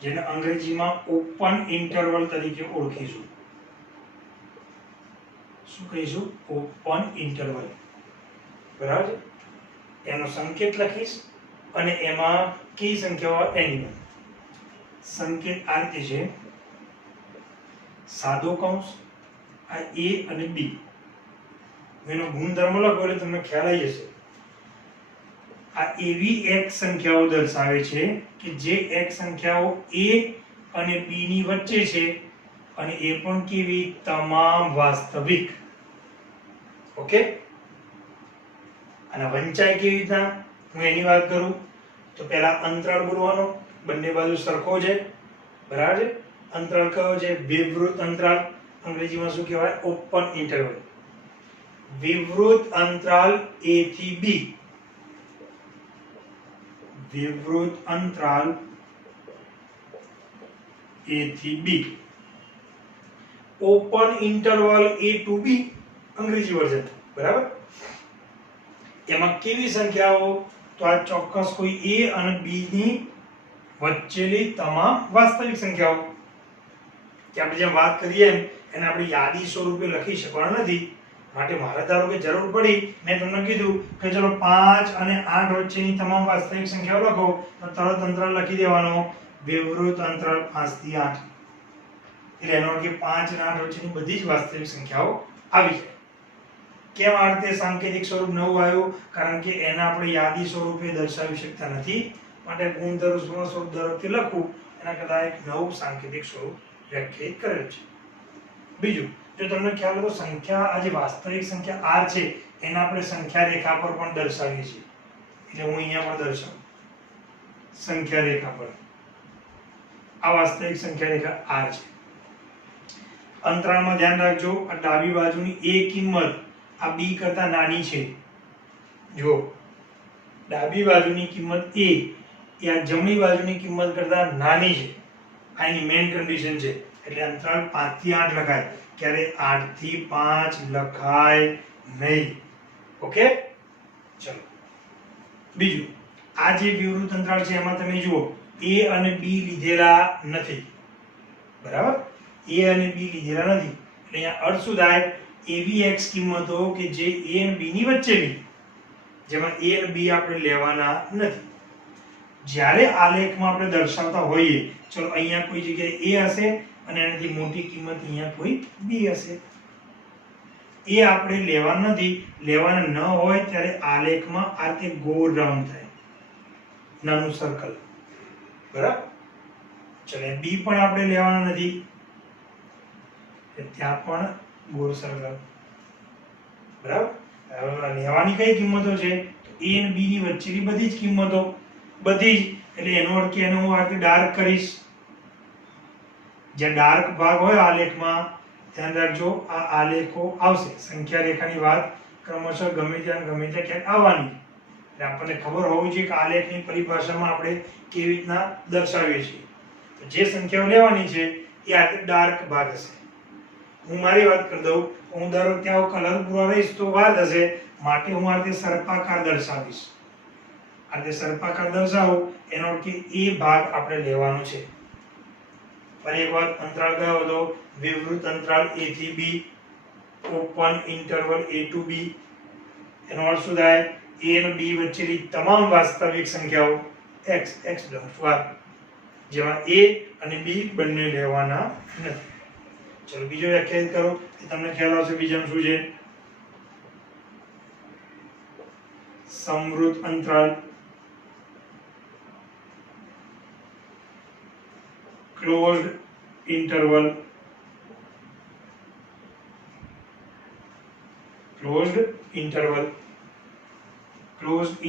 જેને અંગ્રેજીમાં ઓપન ઇન્ટરવલ તરીકે ઓળખીશું. શું કહીશું? Open interval. બરાબર છે? એનો સંકેત લખીશ અને એમાં કઈ સંખ્યાઓ એની સંકેત આ રીતે છે, સાદો કૌંસ, આ a અને b. એનો ગુણધર્મ લખો એટલે તમને ખ્યાલ આવી જશે. આ એવી એક સંખ્યાઓ દર્શાવે છે કે જે એક સંખ્યાઓ a અને b ની વચ્ચે છે, અને એ પણ કેવી? તમામ વાસ્તવિક. ઓકે, અને વંચાય કેવી રીતના હું એની વાત કરું તો પહેલા અંતરાળ બોલવાનો, બંને બાજુ સરખો છે. બરાબર છે? અંતરાળ કયો છે? વિવૃત અંતરાળ. અંગ્રેજીમાં શું કહેવાય? Open interval. વિવૃત અંતરાલ a થી b. વિવૃત અંતરાલ a થી b. Open interval a to b અંગ્રેજી વર્ઝન. બરાબર? એમાં કેવી સંખ્યાઓ? તો આ ચોક્કસ કોઈ a અને b ની વચ્ચેની તમામ વાસ્તવિક સંખ્યાઓ. કે આપણે જેમ વાત કરીએ એને આપણે યાદી સ્વરૂપે લખી શકવાના નથી. માટે મારે ધારો કે જરૂર પડી, મેં તમને કીધું કે ચલો 5 અને 8 વચ્ચેની તમામ વાસ્તવિક સંખ્યાઓ લખો, તો તરત અંતરાલ લખી દેવાનો વિવૃત અંતરાલ 5 થી 8. એટલે એનો અર્થ કે 5 અને 8 વચ્ચેની બધી જ વાસ્તવિક સંખ્યાઓ આવી જાય. કેમ આ રીતે સાંકેતિક સ્વરૂપ નવું આવ્યું? કારણ કે એને આપણે યાદી સ્વરૂપે દર્શાવી શકતા નથી, માટે ગુણધર્મ સ્વરૂપ દર વખતે લખવું એના કરતાં એક નવું સાંકેતિક સ્વરૂપ વ્યાખ્યાયિત કરેલ છે. બીજું, જો તમને ખ્યાલ હોય તો સંખ્યા, આ જે વાસ્તવિક સંખ્યા r છે એને આપણે સંખ્યા રેખા પર પણ દર્શાવીએ છીએ. એટલે હું અહીંયા પણ દર્શાવું સંખ્યા રેખા પર. આ વાસ્તવિક સંખ્યા રેખા r છે. અંતરાળમાં ધ્યાન રાખજો, આ ડાબી બાજુની a કિંમત આ b કરતા નાની છે. જો ડાબી બાજુની કિંમત a એ આ જમણી બાજુની કિંમત કરતા નાની છે. આ એની મેઇન કન્ડિશન છે. એટલે અંતરાલ 5 થી 8 લખાય, ક્યારે 8 થી 5 લખાય નહીં. ઓકે, ચલો બીજું, આ જે વિવૃત અંતરાલ છે એમાં તમે જુઓ a અને b લીધેલા નથી. બરાબર? a અને b લીધેલા નથી. એટલે અહીંયા અર્થ શું થાય? એવી x કિંમતો કે જે a અને b ની વચ્ચેની, જેમાં a અને b આપણે લેવાના નથી. જ્યારે આલેખમાં આપણે દર્શાવતા હોઈએ, ચલો અહીંયા કોઈ જગ્યાએ a હશે અને એનાથી મોટી કિંમત અહીંયા કોઈ b હશે. એ આપણે લેવાના નથી. લેવાના ન હોય ત્યારે આલેખમાં આ રીતે ગોળ રાઉન્ડ થાય, નાનું સર્કલ. બરાબર. ચલો બી પણ આપણે લેવાના નથી, ત્યાં પણ ગોળ સર્કલ. બરાબર. હવે લેવાની કઈ કિંમતો છે? એ અને બી ની વચ્ચેની બધી જ કિંમતો, બધી જ. એટલે એનો અર્થ કે એનો હું આ રીતે ડાર્ક કરીશ. જે ડાર્ક ભાગ હોય આલેખમાં, ધ્યાન રાખજો આ આલેખો આવશે. સંખ્યા રેખાની વાત ક્રમશઃ ગમે ત્યાં ક્યાંક આવવાની. એટલે આપણને ખબર હોવી જોઈએ કે આલેખની પરિભાષામાં આપણે કેવી રીતના દર્શાવીએ છીએ. તો જે સંખ્યાઓ લેવાની છે એ આ રીતે ડાર્ક ભાગ હશે. હું મારી વાત કરી દઉં, હું ધારો ત્યાં કલર પૂરા રહીશ તો વાર થશે, માટે હું આ રીતે સર્પાકાર દર્શાવીશ. આ રીતે સર્પાકાર દર્શાવું એનો અર્થ કે એ ભાગ આપણે લેવાનો છે. ફરી એક વાર અંતરાલ કયો હતો? વિવૃત અંતરાલ a થી b, open interval a to b. એનો અર્થ શું થાય? a અને b વચ્ચેની તમામ વાસ્તવિક સંખ્યાઓ x જેમાં a અને b બંને લેવાના નથી. ચલો બીજો વ્યાખ્યાયિત કરો કે તમને ખ્યાલ આવશે બીજાનું શું છે. સમૃદ્ધ અંતરાલ, ક્લોઝડ ઇન્ટરવલ, ક્લોઝડ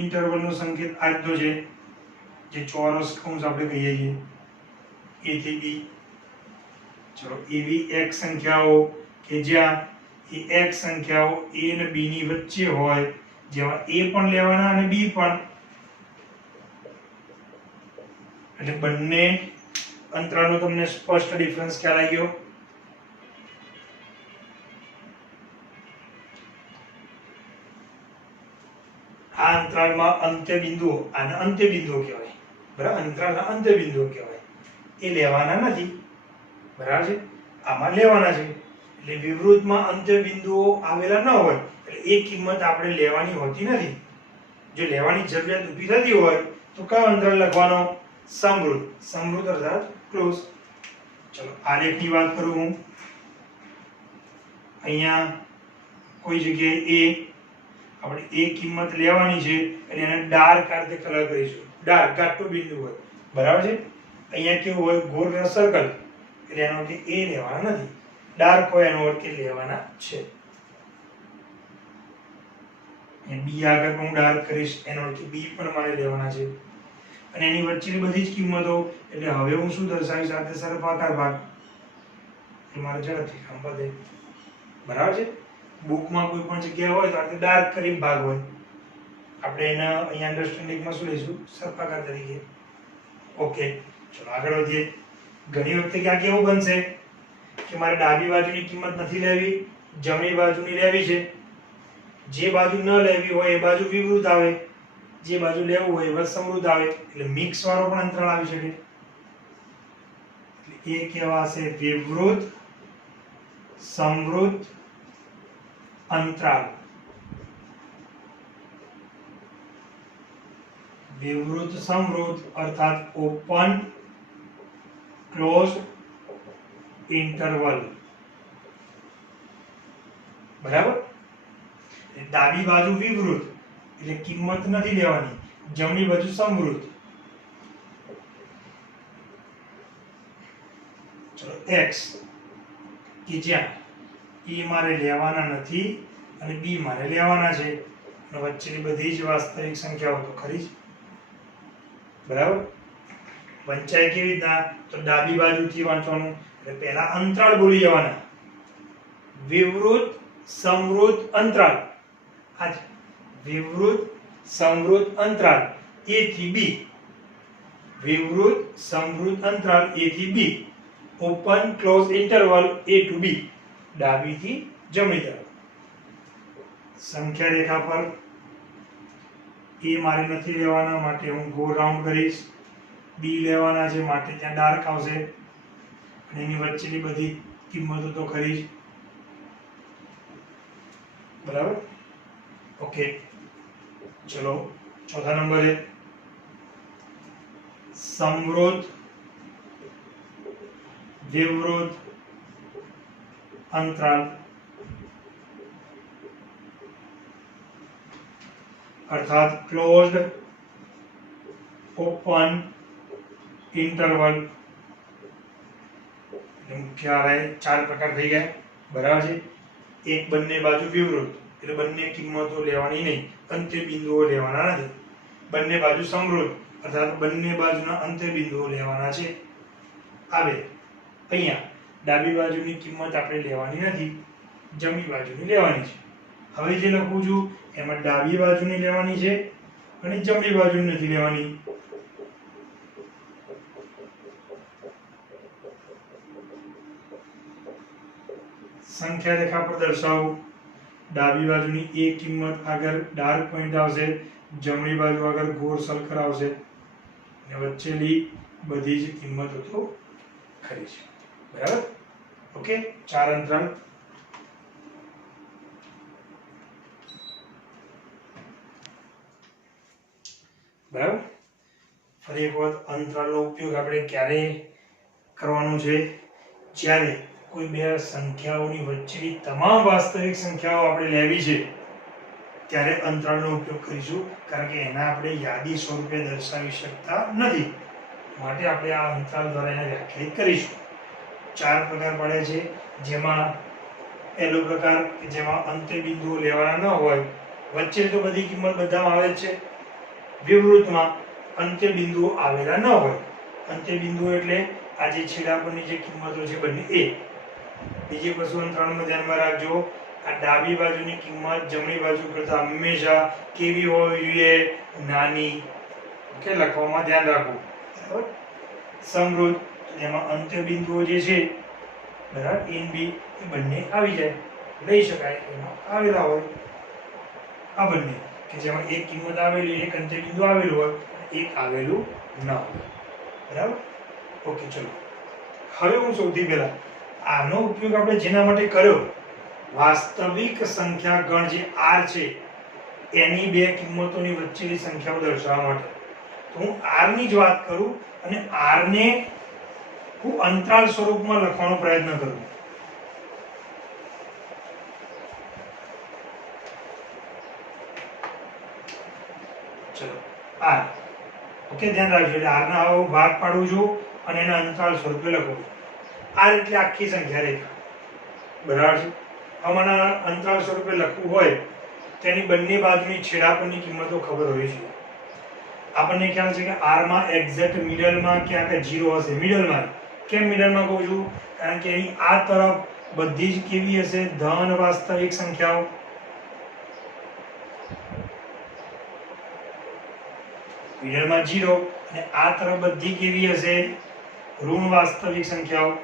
ઇન્ટરવલ નો સંકેત આ રીતનો છે, જે ચોરસ કૌંસ આપણે કહીએ છીએ a થી b. ચલો એવી x સંખ્યાઓ કે જ્યાં એ x સંખ્યાઓ a અને b ની વચ્ચે હોય, જેમાં a પણ લેવાના અને b પણ, એટલે બંને અંતરાલનો તમને સ્પષ્ટ ડિફરન્સ ખ્યાલ આવી ગયો. આ અંતરાલમાં અંત્ય બિંદુઓ, આને અંત્ય બિંદુઓ કહેવાય. બરાબર. અંતરાલના અંત્ય બિંદુઓ કહેવાય. એ લેવાના નથી. બરાબર છે. આમાં લેવાના છે. એટલે વિવૃતમાં અંત્ય બિંદુઓ આવેલા ન હોય એટલે એ કિંમત આપણે લેવાની હોતી નથી. જો લેવાની જરૂરિયાત ઊભી થતી હોય તો કયો અંતરાલ લખવાનો? સમૃદ્ધ અર્થાત ક્લોઝ. ચલો આલેખની વાત કરું હું. અહીંયા કોઈ જગ્યાએ આપણે એ કિંમત લેવાની છે એટલે એને ડાર્ક આ રીતે કલર કરીશું. ડાર્ક ઘાટું બિંદુ હોય. બરાબર છે. અહીંયા કેવું હોય? ગોળ સર્કલ. એટલે એનો અર્થ એ લેવાના નથી. ડાર્ક હોય એનો અર્થ કે લેવાના છે. બી આગળ હું ડાર્ક કરીશ એનો અર્થ બી પણ મારે લેવાના છે. અને એની વચ્ચેની બધી જ કિંમતો, એટલે હવે હું શું દર્શાવીશ? આ રીતે સર્પાકાર ભાગ. એ મારે ઝડપથી કામ વધે. બરાબર છે. બુકમાં કોઈ પણ જગ્યા હોય તો આ રીતે ડાર્ક કરીને ભાગ હોય. આપણે એના અહીંયા અન્ડરસ્ટેન્ડિંગમાં શું લઈશું? સર્પાકાર તરીકે. ઓકે. ચલો આગળ વધીએ. ઘણી વખતે ક્યાંક એવું બનશે કે મારે ડાબી બાજુની કિંમત નથી લેવી, જમણી બાજુની લેવી છે. જે બાજુ ન લેવી હોય એ બાજુ વિવૃત આવે, જે બાજુ લેવું હોય એ બાજુ સમૃદ્ધ આવે. એટલે મિક્સ વાળો પણ અંતરાલ આવી શકે. એટલે એ કહેવાશે વિવૃત સમૃદ્ધ અંતરાલ. વિવૃત સમૃદ્ધ અર્થાત ઓપન ક્લોઝ ઇન્ટરવલ. બરાબર. ડાબી બાજુ વિવૃત એટલે કિંમત નથી લેવાની, જમણી બાજુ સમૃદ્ધ. ચલો x કે જ્યાં e મારે લેવાના નથી અને b મારે લેવાના છે, અને વચ્ચેની બધી જ વાસ્તવિક સંખ્યાઓ તો ખરી જ. બરાબર. વંચાય કેવી રીતના? તો ડાબી બાજુથી વાંચવાનું. એટલે પહેલા અંતરાળ બોલી જવાના. વિવૃત સમૃદ્ધ અંતરાળ. આ વિવૃત સમૃદ્ધ અંતરાળ a થી b. વિવૃત સમૃદ્ધ અંતરાળ a થી b. Open close interval a to b. ડાબીથી જમણી તરફ. સંખ્યા રેખા પર a મારે નથી લેવાના માટે હું ગોળ રાઉન્ડ કરીશ. b લેવાના છે માટે ત્યાં ડાર્ક આવશે. અને એની વચ્ચેની બધી કિંમતો તો ખરી જ. બરાબર. ઓકે. ચલો ચોથા નંબરે સમૃદ્ધ વિવૃત અંતરાલ અર્થાત ક્લોઝડ, ઓપન ઇન્ટરવલ, મુખ્ય આધારે 4 પ્રકાર થઈ ગયા, બરાબર છે. એક બંને બાજુ વિવૃત, એટલે બંને કિંમતો લેવાની નહીં, અંત્ય બિંદુઓ લેવાના નથી. બંને બાજુ સમૃદ્ધ, અર્થાત બંને બાજુના અંત્ય બિંદુઓ લેવાના છે. આવે અહીંયા ડાબી બાજુની કિંમત આપણે લેવાની નથી, જમણી બાજુની લેવાની છે. હવે જે લખું છું એમાં ડાબી બાજુની લેવાની છે અને જમણી બાજુની નથી લેવાની. સંખ્યા રેખા પર દર્શાવો. ડાબી બાજુની એક કિંમત આગળ ડાર્ક પોઈન્ટ આવશે, જમણી બાજુ આગળ ગોળ સર્કલ આવશે અને વચ્ચેની બધી જ કિંમતો તો ખરી છે. બરાબર? ઓકે, 4 અંતરાલ. બરાબર? ફરી એક વખત અંતરાલનો ઉપયોગ આપણે ક્યારે કરવાનો છે? જ્યારે કોઈ બે સંખ્યાઓની વચ્ચેની તમામ વાસ્તવિક સંખ્યાઓ આપણે લેવી છે ત્યારે અંતરાલનો ઉપયોગ કરીશું, કારણ કે એના આપણે યાદી સ્વરૂપે દર્શાવી શકતા નથી. માટે આપણે આ અંતરાલ દ્વારા એને વ્યાખ્યાયિત કરીશું. 4 પ્રકાર પડે છે, જેમાં પહેલો પ્રકાર કે જેમાં અંત્ય બિંદુઓ લેવાના ન હોય, વચ્ચે તો બધી કિંમત બધામાં આવે જ છે. વિવૃતમાં અંત્ય બિંદુઓ આવેલા ન હોય. અંત્ય બિંદુઓ એટલે આ જે છેડા પરની જે કિંમતો છે બંને એ. બીજી વસ્તુ અંતરાલમાં ધ્યાનમાં રાખજો, આ ડાબી બાજુની કિંમત જમણી બાજુ કરતા હંમેશા કેવી હોવી જોઈએ? નાની. ઓકે, લખવામાં ધ્યાન રાખવું. બરાબર? સમૃદ્ધ, એમાં અંત્ય બિંદુઓ જે છે, બરાબર, A અને B એ બંને આવી જાય, લઈ શકાય, એમાં આવેલા હોય. આ બંને કે જેમાં એક કિંમત આવેલી, એક અંત્ય બિંદુ આવેલું હોય, એક આવેલું ન હોય. બરાબર? ઓકે, ચલો. હવે હું સૌથી પહેલા આનો ઉપયોગ આપણે જેના માટે કર્યો, વાસ્તવિક સંખ્યા ગણ જે R છે એની બે કિંમતોની વચ્ચેની સંખ્યાઓ દર્શાવવા માટે. તો હું R ની જ વાત કરું અને R ને હું અંતરાલ સ્વરૂપમાં લખવાનો પ્રયત્ન કરું. ચલો, R. ઓકે, ધ્યાન રાખજો. એટલે R ના હું ભાગ પાડું છું અને એના અંતરાલ સ્વરૂપે લખું. R એટલે આખી સંખ્યા રેખા. બરાબર છે? આમાંના અંતરાલ સ્વરૂપે લખવું હોય તેની બંને બાજુની છેડા પરની કિંમતો ખબર હોવી જોઈએ. આપણને ખ્યાલ છે કે R માં એક્ઝેક્ટ મિડલમાં ક્યાંક 0 હશે. મિડલમાં. કેમ મિડલમાં કહું છું? કારણ કે એની આ તરફ બધી જ કેવી હશે? ધન વાસ્તવિક સંખ્યાઓ. મિડલમાં 0 અને આ તરફ બધી કેવી હશે? ઋણ વાસ્તવિક સંખ્યાઓ.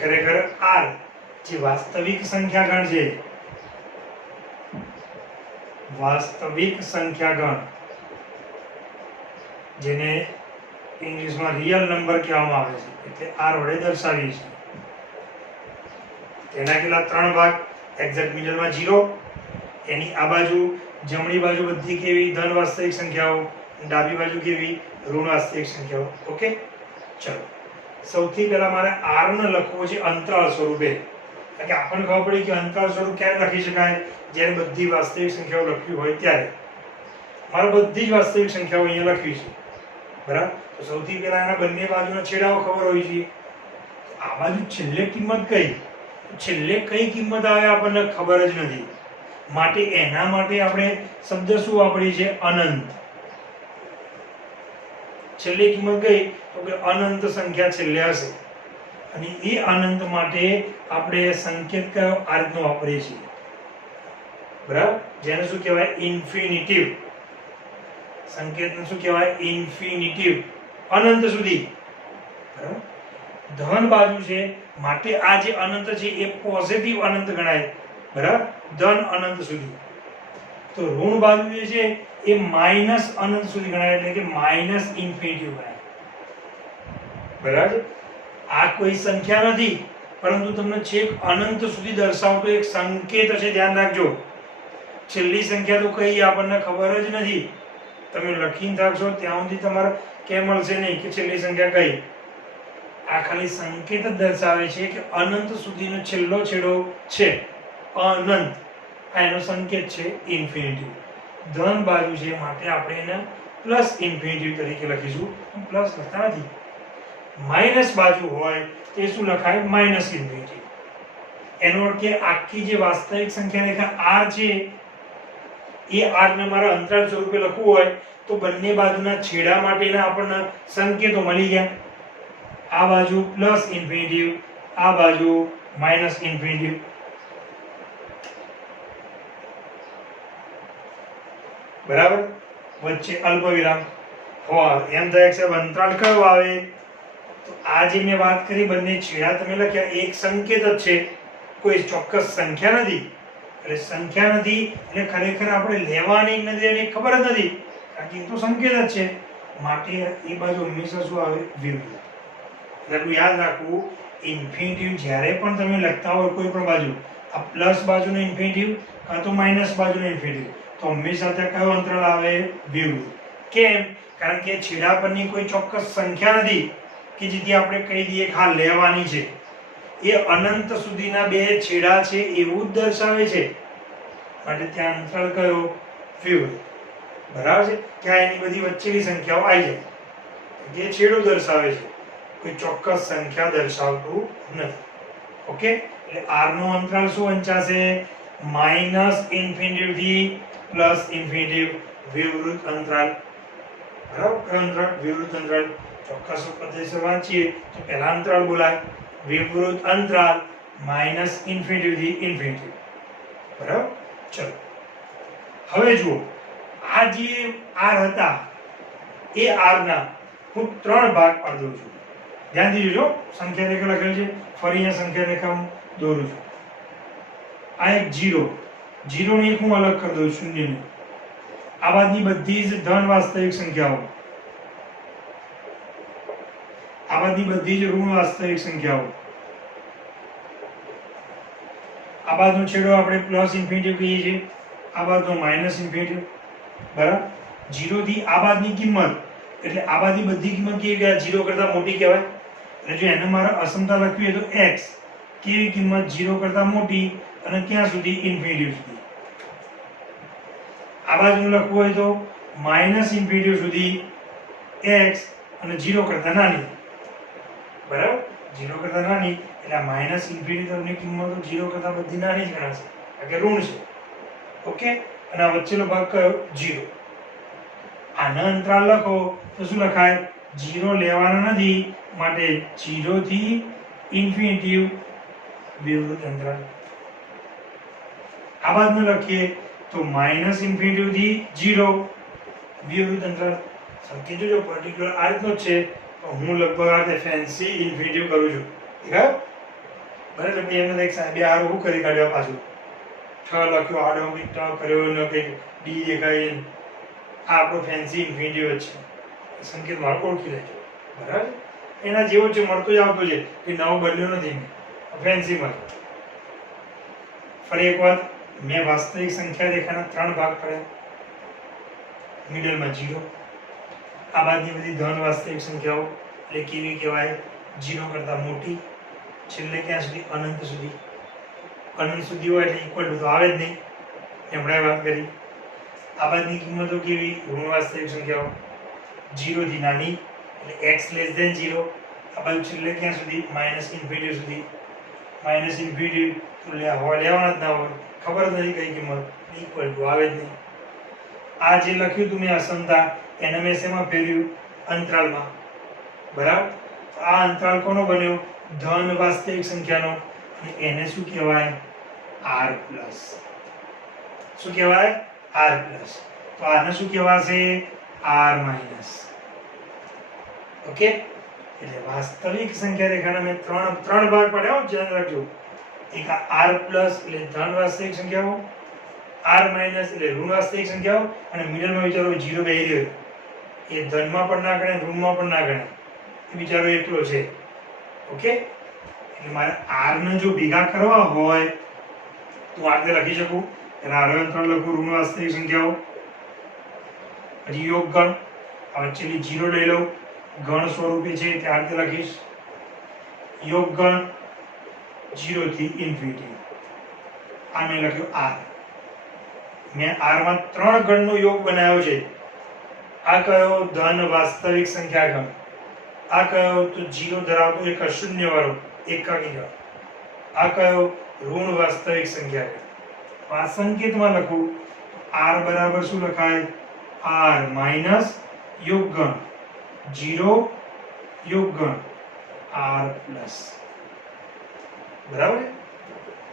ખરેખર R જે વાસ્તવિક સંખ્યા ગણ છે, વાસ્તવિક સંખ્યા ગણ, જેને ઇંગ્લિશમાં રિયલ નંબર કહેવામાં આવે છે, એટલે R વડે દર્શાવીએ છીએ. તેના કેટલા 3 ભાગ? એક્ઝેક્ટ મિડલમાં 0, એની આ બાજુ જમણી બાજુ બધી કેવી? ધન વાસ્તવિક સંખ્યાઓ, ડાબી બાજુ કેવી? ઋણ વાસ્તવિક સંખ્યાઓ. ઓકે, ચલો. સૌથી પહેલા મારે R ને લખવો છે અંતરાલ સ્વરૂપે, કારણ કે આપણને ખબર પડી કે અંતરાલ સ્વરૂપ ક્યારે લખી શકાય? જ્યારે બધી વાસ્તવિક સંખ્યાઓ લખવી હોય ત્યારે. મારે બધી જ વાસ્તવિક સંખ્યાઓ અહીંયા લખવી છે. બરાબર? તો સૌથી પહેલા એના બંને બાજુના છેડાઓ ખબર હોવી જોઈએ. આ બાજુ છેલ્લે કિંમત કઈ? છેલ્લે કઈ કિંમત આવે આપણને ખબર જ નથી. માટે એના માટે આપણે શબ્દ શું વાપરીએ છીએ? અનંત. છેલ્લી કિંમત કઈ? તો કે અનંત સંખ્યા છેલ્લે હશે. અને એ અનંત માટે આપણે સંકેત કયો? આ રીતનો વાપરીએ છીએ. બરાબર? જેને શું કહેવાય? ઇન્ફિનિટિવ. સંકેતને શું કહેવાય? ઇન્ફિનિટિવ. અનંત સુધી. બરાબર? ધન બાજુ છે માટે આ જે અનંત છે એ પોઝિટિવ અનંત ગણાય. બરાબર? ધન અનંત સુધી. તો ઋણ બાજુ જે છે એ માઇનસ અનંત સુધી ગણાય, એટલે કે માઇનસ ઇન્ફિનિટિવ ગણાય. બરાબર? આ કોઈ સંખ્યા નથી, પરંતુ તમને છેક અનંત સુધી દર્શાવતો એક સંકેત છે. ધ્યાન રાખજો. છેલ્લી સંખ્યા તો કઈ આપણને ખબર જ નથી. તમે લખીને રાખશો ત્યાં સુધી તમારે કેમ મળશે નહીં કે છેલ્લી સંખ્યા કઈ. આ ખાલી સંકેત જ દર્શાવે છે કે અનંત સુધીનો છેલ્લો છેડો છે. અનંત. આ એનો સંકેત છે ઇન્ફિનિટી. ધન બાજુ છે માટે આપણે એને પ્લસ ઇન્ફિનિટી તરીકે લખીશું. પ્લસ લખતા નથી. માઇનસ બાજુ હોય તે શું લખાય? Minus infinity. એનો અર્થ કે આખી જે વાસ્તવિક સંખ્યા રેખા r છે એ r ને મારા અંતરાલ સ્વરૂપે લખવું હોય તો બંને બાજુના છેડા માટેના આપણને સંકેતો મળી ગયા. આ બાજુ પ્લસ ઇન્ફિનિટી, આ બાજુ માઇનસ ઇન્ફિનિટી. બરાબર. વચ્ચે અલ્પવિરામ હોય. એમ થાય કે અંતરાલ કયો આવે? તો આ જે મેં વાત કરી બંને છેડા તમે લખ્યા એક સંકેત જ છે, કોઈ ચોક્કસ સંખ્યા નથી. એટલે સંખ્યા નથી એટલે ખરેખર આપણે લેવાની નથી એની ખબર જ નથી, કારણ કે એ તો સંકેત જ છે. માટે એ બાજુ હંમેશા શું આવે? વિરુદ્ધ. એટલે યાદ રાખવું, ઇન્ફિનિટિવ જ્યારે પણ તમે લખતા હોય કોઈ પણ બાજુ, આ પ્લસ બાજુનો ઇન્ફિનિટિવ કાં તો માઇનસ બાજુનો ઇન્ફિનિટિવ, તો હંમેશા ત્યાં કયો અંતરાલ આવે? વિરુદ્ધ. કેમ? કારણ કે છેડા પરની કોઈ ચોક્કસ સંખ્યા નથી કે જેથી આપણે કહી દઈએ કે હા લેવાની છે. એ અનંત સુધીના બે છેડા છે એવું જ દર્શાવે છે. માટે ત્યાં અંતરાલ કયો? વિરુદ્ધ. બરાબર છે? ત્યાં એની બધી વચ્ચેની સંખ્યાઓ આવી જાય, જે છેડો દર્શાવે છે, કોઈ ચોક્કસ સંખ્યા દર્શાવતું નથી. ઓકે, એટલે r નો અંતરાલ શું વંચાશે? માઇનસ ઇન્ફિનિટી થી પ્લસ ઇન્ફિનિટી, વિવૃત અંતરાલ. બરાબર? કયો અંતરાલ? વિવૃત અંતરાલ. ચોક્કસ પદ્ધતિસર વાંચીએ તો પહેલા અંતરાલ બોલાય વિવૃત અંતરાલ માઇનસ ઇન્ફિનિટી થી ઇન્ફિનિટી. બરાબર? ચલો હવે જુઓ, આ જે r હતા એ r ના હું 3 ભાગ પાડી દઉં છું. ધ્યાનથી જોજો, સંખ્યા રેખા લખેલ છે, ફરી અહીંયા સંખ્યા રેખા હું દોરું છું. આ એક 0 ની એક હું અલગ કરી દઉં છું, 0 ની. આ બાદની બધી જ ધન વાસ્તવિક સંખ્યાઓ, આ બાદની બધી જ ઋણ વાસ્તવિક સંખ્યાઓ, આ બાજુનો છેડો આપણે પ્લસ ઇન્ફિનિટી કહીએ છીએ, આ બાજુનો માઇનસ ઇન્ફિનિટી. બરાબર? 0 થી આ બાદની કિંમત, એટલે આ બાદની બધી કિંમત કેવી કહેવાય? 0 કરતા મોટી કહેવાય. એટલે જો એને મારે અસમતા લખવી હોય તો x કેવી કિંમત? 0 કરતા મોટી અને ક્યાં સુધી? ઇન્ફિનિટી સુધી. આ બાજુનું લખવું હોય તો માઇનસ ઇન્ફિનિટી સુધી x અને 0 કરતા નાની. બરાબર? 0 કરતા નાની એટલે આ માઇનસ ઇન્ફિનિટી તરફની કિંમતો 0 કરતા બધી નાની જ ગણાશે, કારણ કે ઋણ છે. ઓકે, અને આ વચ્ચેનો ભાગ કયો? 0. આના અંતરાલ લખો તો શું લખાય? 0 લેવાના નથી, માટે 0 થી ઇન્ફિનિટી વિવૃત અંતરાલ. આ બાજુનું લખીએ તો માઇનસ ઇન્ફિનિટી થી 0 વિવૃત અંતરાલ. સંકેત જોજો પર્ટિક્યુલર આ રીતનો જ છે, હું લગભગ આ રીતે ફેન્સી ઇન્ફિનિટી કરું છું. દેખાય? બરાબર? એટલે એમને એક સાહેબે આ હું કરી કાઢ્યો, પાછું ઠ લખ્યો, આડો કંઈક ટ કર્યો ને કંઈક ડી દેખાય. આ આપણો ફેન્સી ઇન્ફિનિટી જ છે. સંકેત મારો ઓળખી લેજો. બરાબર? એના જેવો છે, મળતો જ આવતો છે, કે નવો બદલ્યો નથી. ફેન્સીમાં ફરી એક વાત, મેં વાસ્તવિક સંખ્યા રેખાના 3 ભાગ પડ્યા. મિડલમાં 0. આ બાદની બધી ધન વાસ્તવિક સંખ્યાઓ એટલે કેવી કહેવાય? 0 કરતા મોટી, છેલ્લે ક્યાં સુધી? અનંત સુધી. અનંત સુધી હોય એટલે ઇક્વલ ટુ તો આવે જ નહીં, હમણાં વાત કરી. આ બાદની કિંમતો કેવી? ઋણ વાસ્તવિક સંખ્યાઓ, 0 થી નાની એટલે x લેસ ધેન 0. આ બાજુ છેલ્લે ક્યાં સુધી? માઇનસ ઇન્ફિનિટી સુધી. માઇનસ ઇન્ફિનિટી તો લેવાના જ ના હોય, ખબર જ નથી કઈ કિંમત, ઇક્વલ ટુ આવે જ નહીં. આ જે લખ્યું તું મેં અસમતા, એને મેં શેમાં ફેરવ્યું? અંતરાલમાં. બરાબર? આ અંતરાલ કોનો બન્યો? ધન વાસ્તવિક સંખ્યાનો. અને એને શું કહેવાય? r plus. શું કહેવાય? r plus. તો આને શું કહેવાશે? r minus. ઓકે, એટલે વાસ્તવિક સંખ્યા રેખાના મેં ત્રણ ભાગ પાડ્યા, ધ્યાન રાખજો. એક આ r પ્લસ એટલે ધન વાસ્તવિક સંખ્યાઓ, r માઇનસ એટલે ઋણ વાસ્તવિક સંખ્યાઓ, અને મિડલમાં વિચારો 0 બેહી રહ્યો, એ ધનમાં પણ ના ગણાય, ઋણમાં પણ ના ગણાય, એ વિચારો એકલો છે. ઓકે, એટલે મારે r ને જો ભેગા કરવા હોય તો આ રીતે લખી શકું. એના r અંતરાલ લખું, ઋણ વાસ્તવિક સંખ્યાઓ, પછી યોગ ગણ, આ વચ્ચેની 0 લઈ લઉં, ગણ સ્વરૂપે છે તે આ રીતે લખીશ. યોગ ગણ 0 થી ઇન્ફિનિટી. આ મેં લખ્યું r. મેં r માં 3 ગણનો યોગ બનાવ્યો છે. આ કયો ધન વાસ્તવિક સંખ્યા ગણ, આ કયો તો 0 ધરાવતો એક શૂન્ય વાળો એકાકી ગણ, આ કયો ઋણ વાસ્તવિક સંખ્યા ગણ. આ સંકેતમાં લખું r બરાબર શું લખાય? r માઈનસ યોગ ગણ 0 યોગ ગણ r પ્લસ. બરાબર.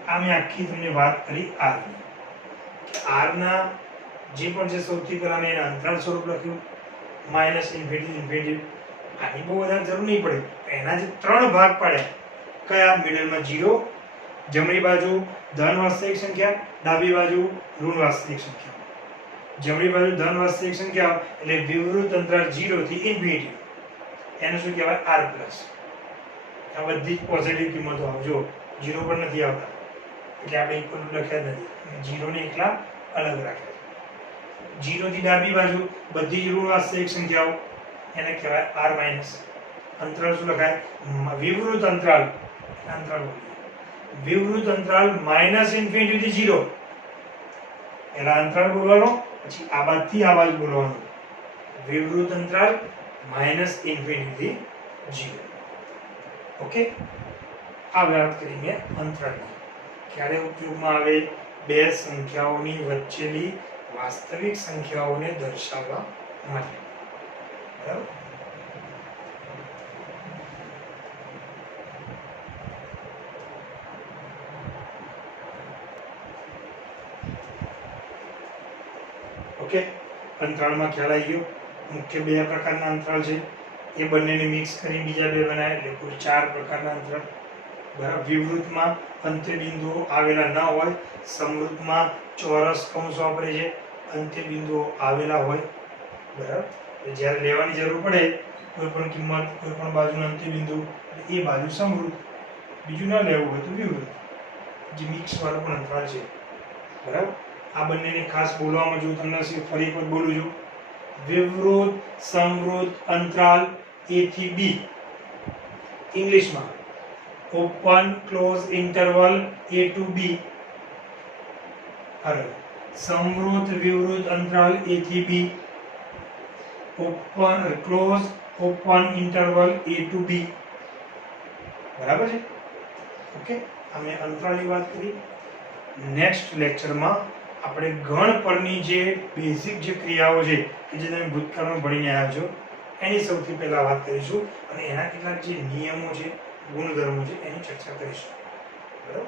આ મેં આખી તમને વાત કરી r ની. r ના જે પણ છે સૌથી પહેલા મેં એના અંતરાલ સ્વરૂપ લખ્યું માઈનસ ઇન્ફિનિટી ઇન્ફિનિટી. આની બહુ વધારે જરૂર નહીં પડે. એના જે 3 ભાગ પાડ્યા કયા? મિડલમાં 0, જમણી બાજુ ધન વાસ્તવિક સંખ્યા, ડાબી બાજુ ઋણ વાસ્તવિક સંખ્યા. જમણી બાજુ ધન વાસ્તવિક સંખ્યા એટલે વિવૃત અંતરાલ 0 થી ઇન્ફિનિટી. એને શું કહેવાય? r plus. આ બધી જ પોઝિટિવ કિંમતો આવજો, 0 પર નથી આવતા એટલે આપણે ઇક્વલ ટુ લખ્યા જ નથી. 0 ને એકલા અલગ રાખ્યા. 0 થી ડાબી બાજુ બધી જ ઋણ વાસ્તવિક સંખ્યાઓ એને કહેવાય r માઈનસ. અંતરાલ શું લખાય? વિવૃત અંતરાલ. અંતરાલ વિવૃત અંતરાલ માઈનસ ઇન્ફિનિટી થી 0. પહેલા અંતરાલ બોલવાનો, પછી આ બાજુથી આ બાજુ બોલવાનું. વિવૃત અંતરાલ માઈનસ ઇન્ફિનિટી થી 0. ઓકે. આ વાત કરી મેં અંતરાલની. ક્યારે ઉપયોગમાં આવે? બે સંખ્યાઓની વચ્ચેની વાસ્તવિક સંખ્યાઓને દર્શાવવા માટે. બરાબર. ઓકે. અંતરાળમાં ખ્યાલ આવી ગયો. મુખ્ય 2 પ્રકારના અંતરાળ છે. એ બંનેને મિક્સ કરી બીજા 2 બનાવ્યા એટલે કુલ 4 પ્રકારના અંતરાળ. બરાબર. વિવૃતમાં અંત્યબિંદુઓ આવેલા ન હોય, સમૃદ્ધમાં ચોરસ કૌંસ વાપરે છે, અંત્યબિંદુઓ આવેલા હોય. બરાબર. જ્યારે લેવાની જરૂર પડે કોઈ પણ કિંમત કોઈ પણ બાજુનું અંત્યબિંદુ એ બાજુ સમૃદ્ધ, બીજું ના લેવું હોય તો વિવૃત, જે મિક્સ વાળો પણ અંતરાળ છે. બરાબર. આ બંનેને ખાસ બોલવામાં જો તમને ફરી એકવાર બોલું છું. વિવૃત સમૃદ્ધ અંતરાલ a થી b. ઇંગ્લિશમાં open close interval a to b. હવે સમૃદ્ધ વિવૃત અંતરાલ a થી b. Open close open interval a to b. બરાબર છે. ઓકે. અમે અંતરાલની વાત કરી. નેક્સ્ટ લેક્ચરમાં આપણે ગણ પરની જે બેઝિક જે ક્રિયાઓ છે કે જે તમે ભૂતકાળમાં ભણીને આવ્યા છો એની સૌથી પહેલા વાત કરીશું અને એના કેટલાક જે નિયમો છે, ગુણધર્મો છે એની ચર્ચા કરીશું. બરાબર.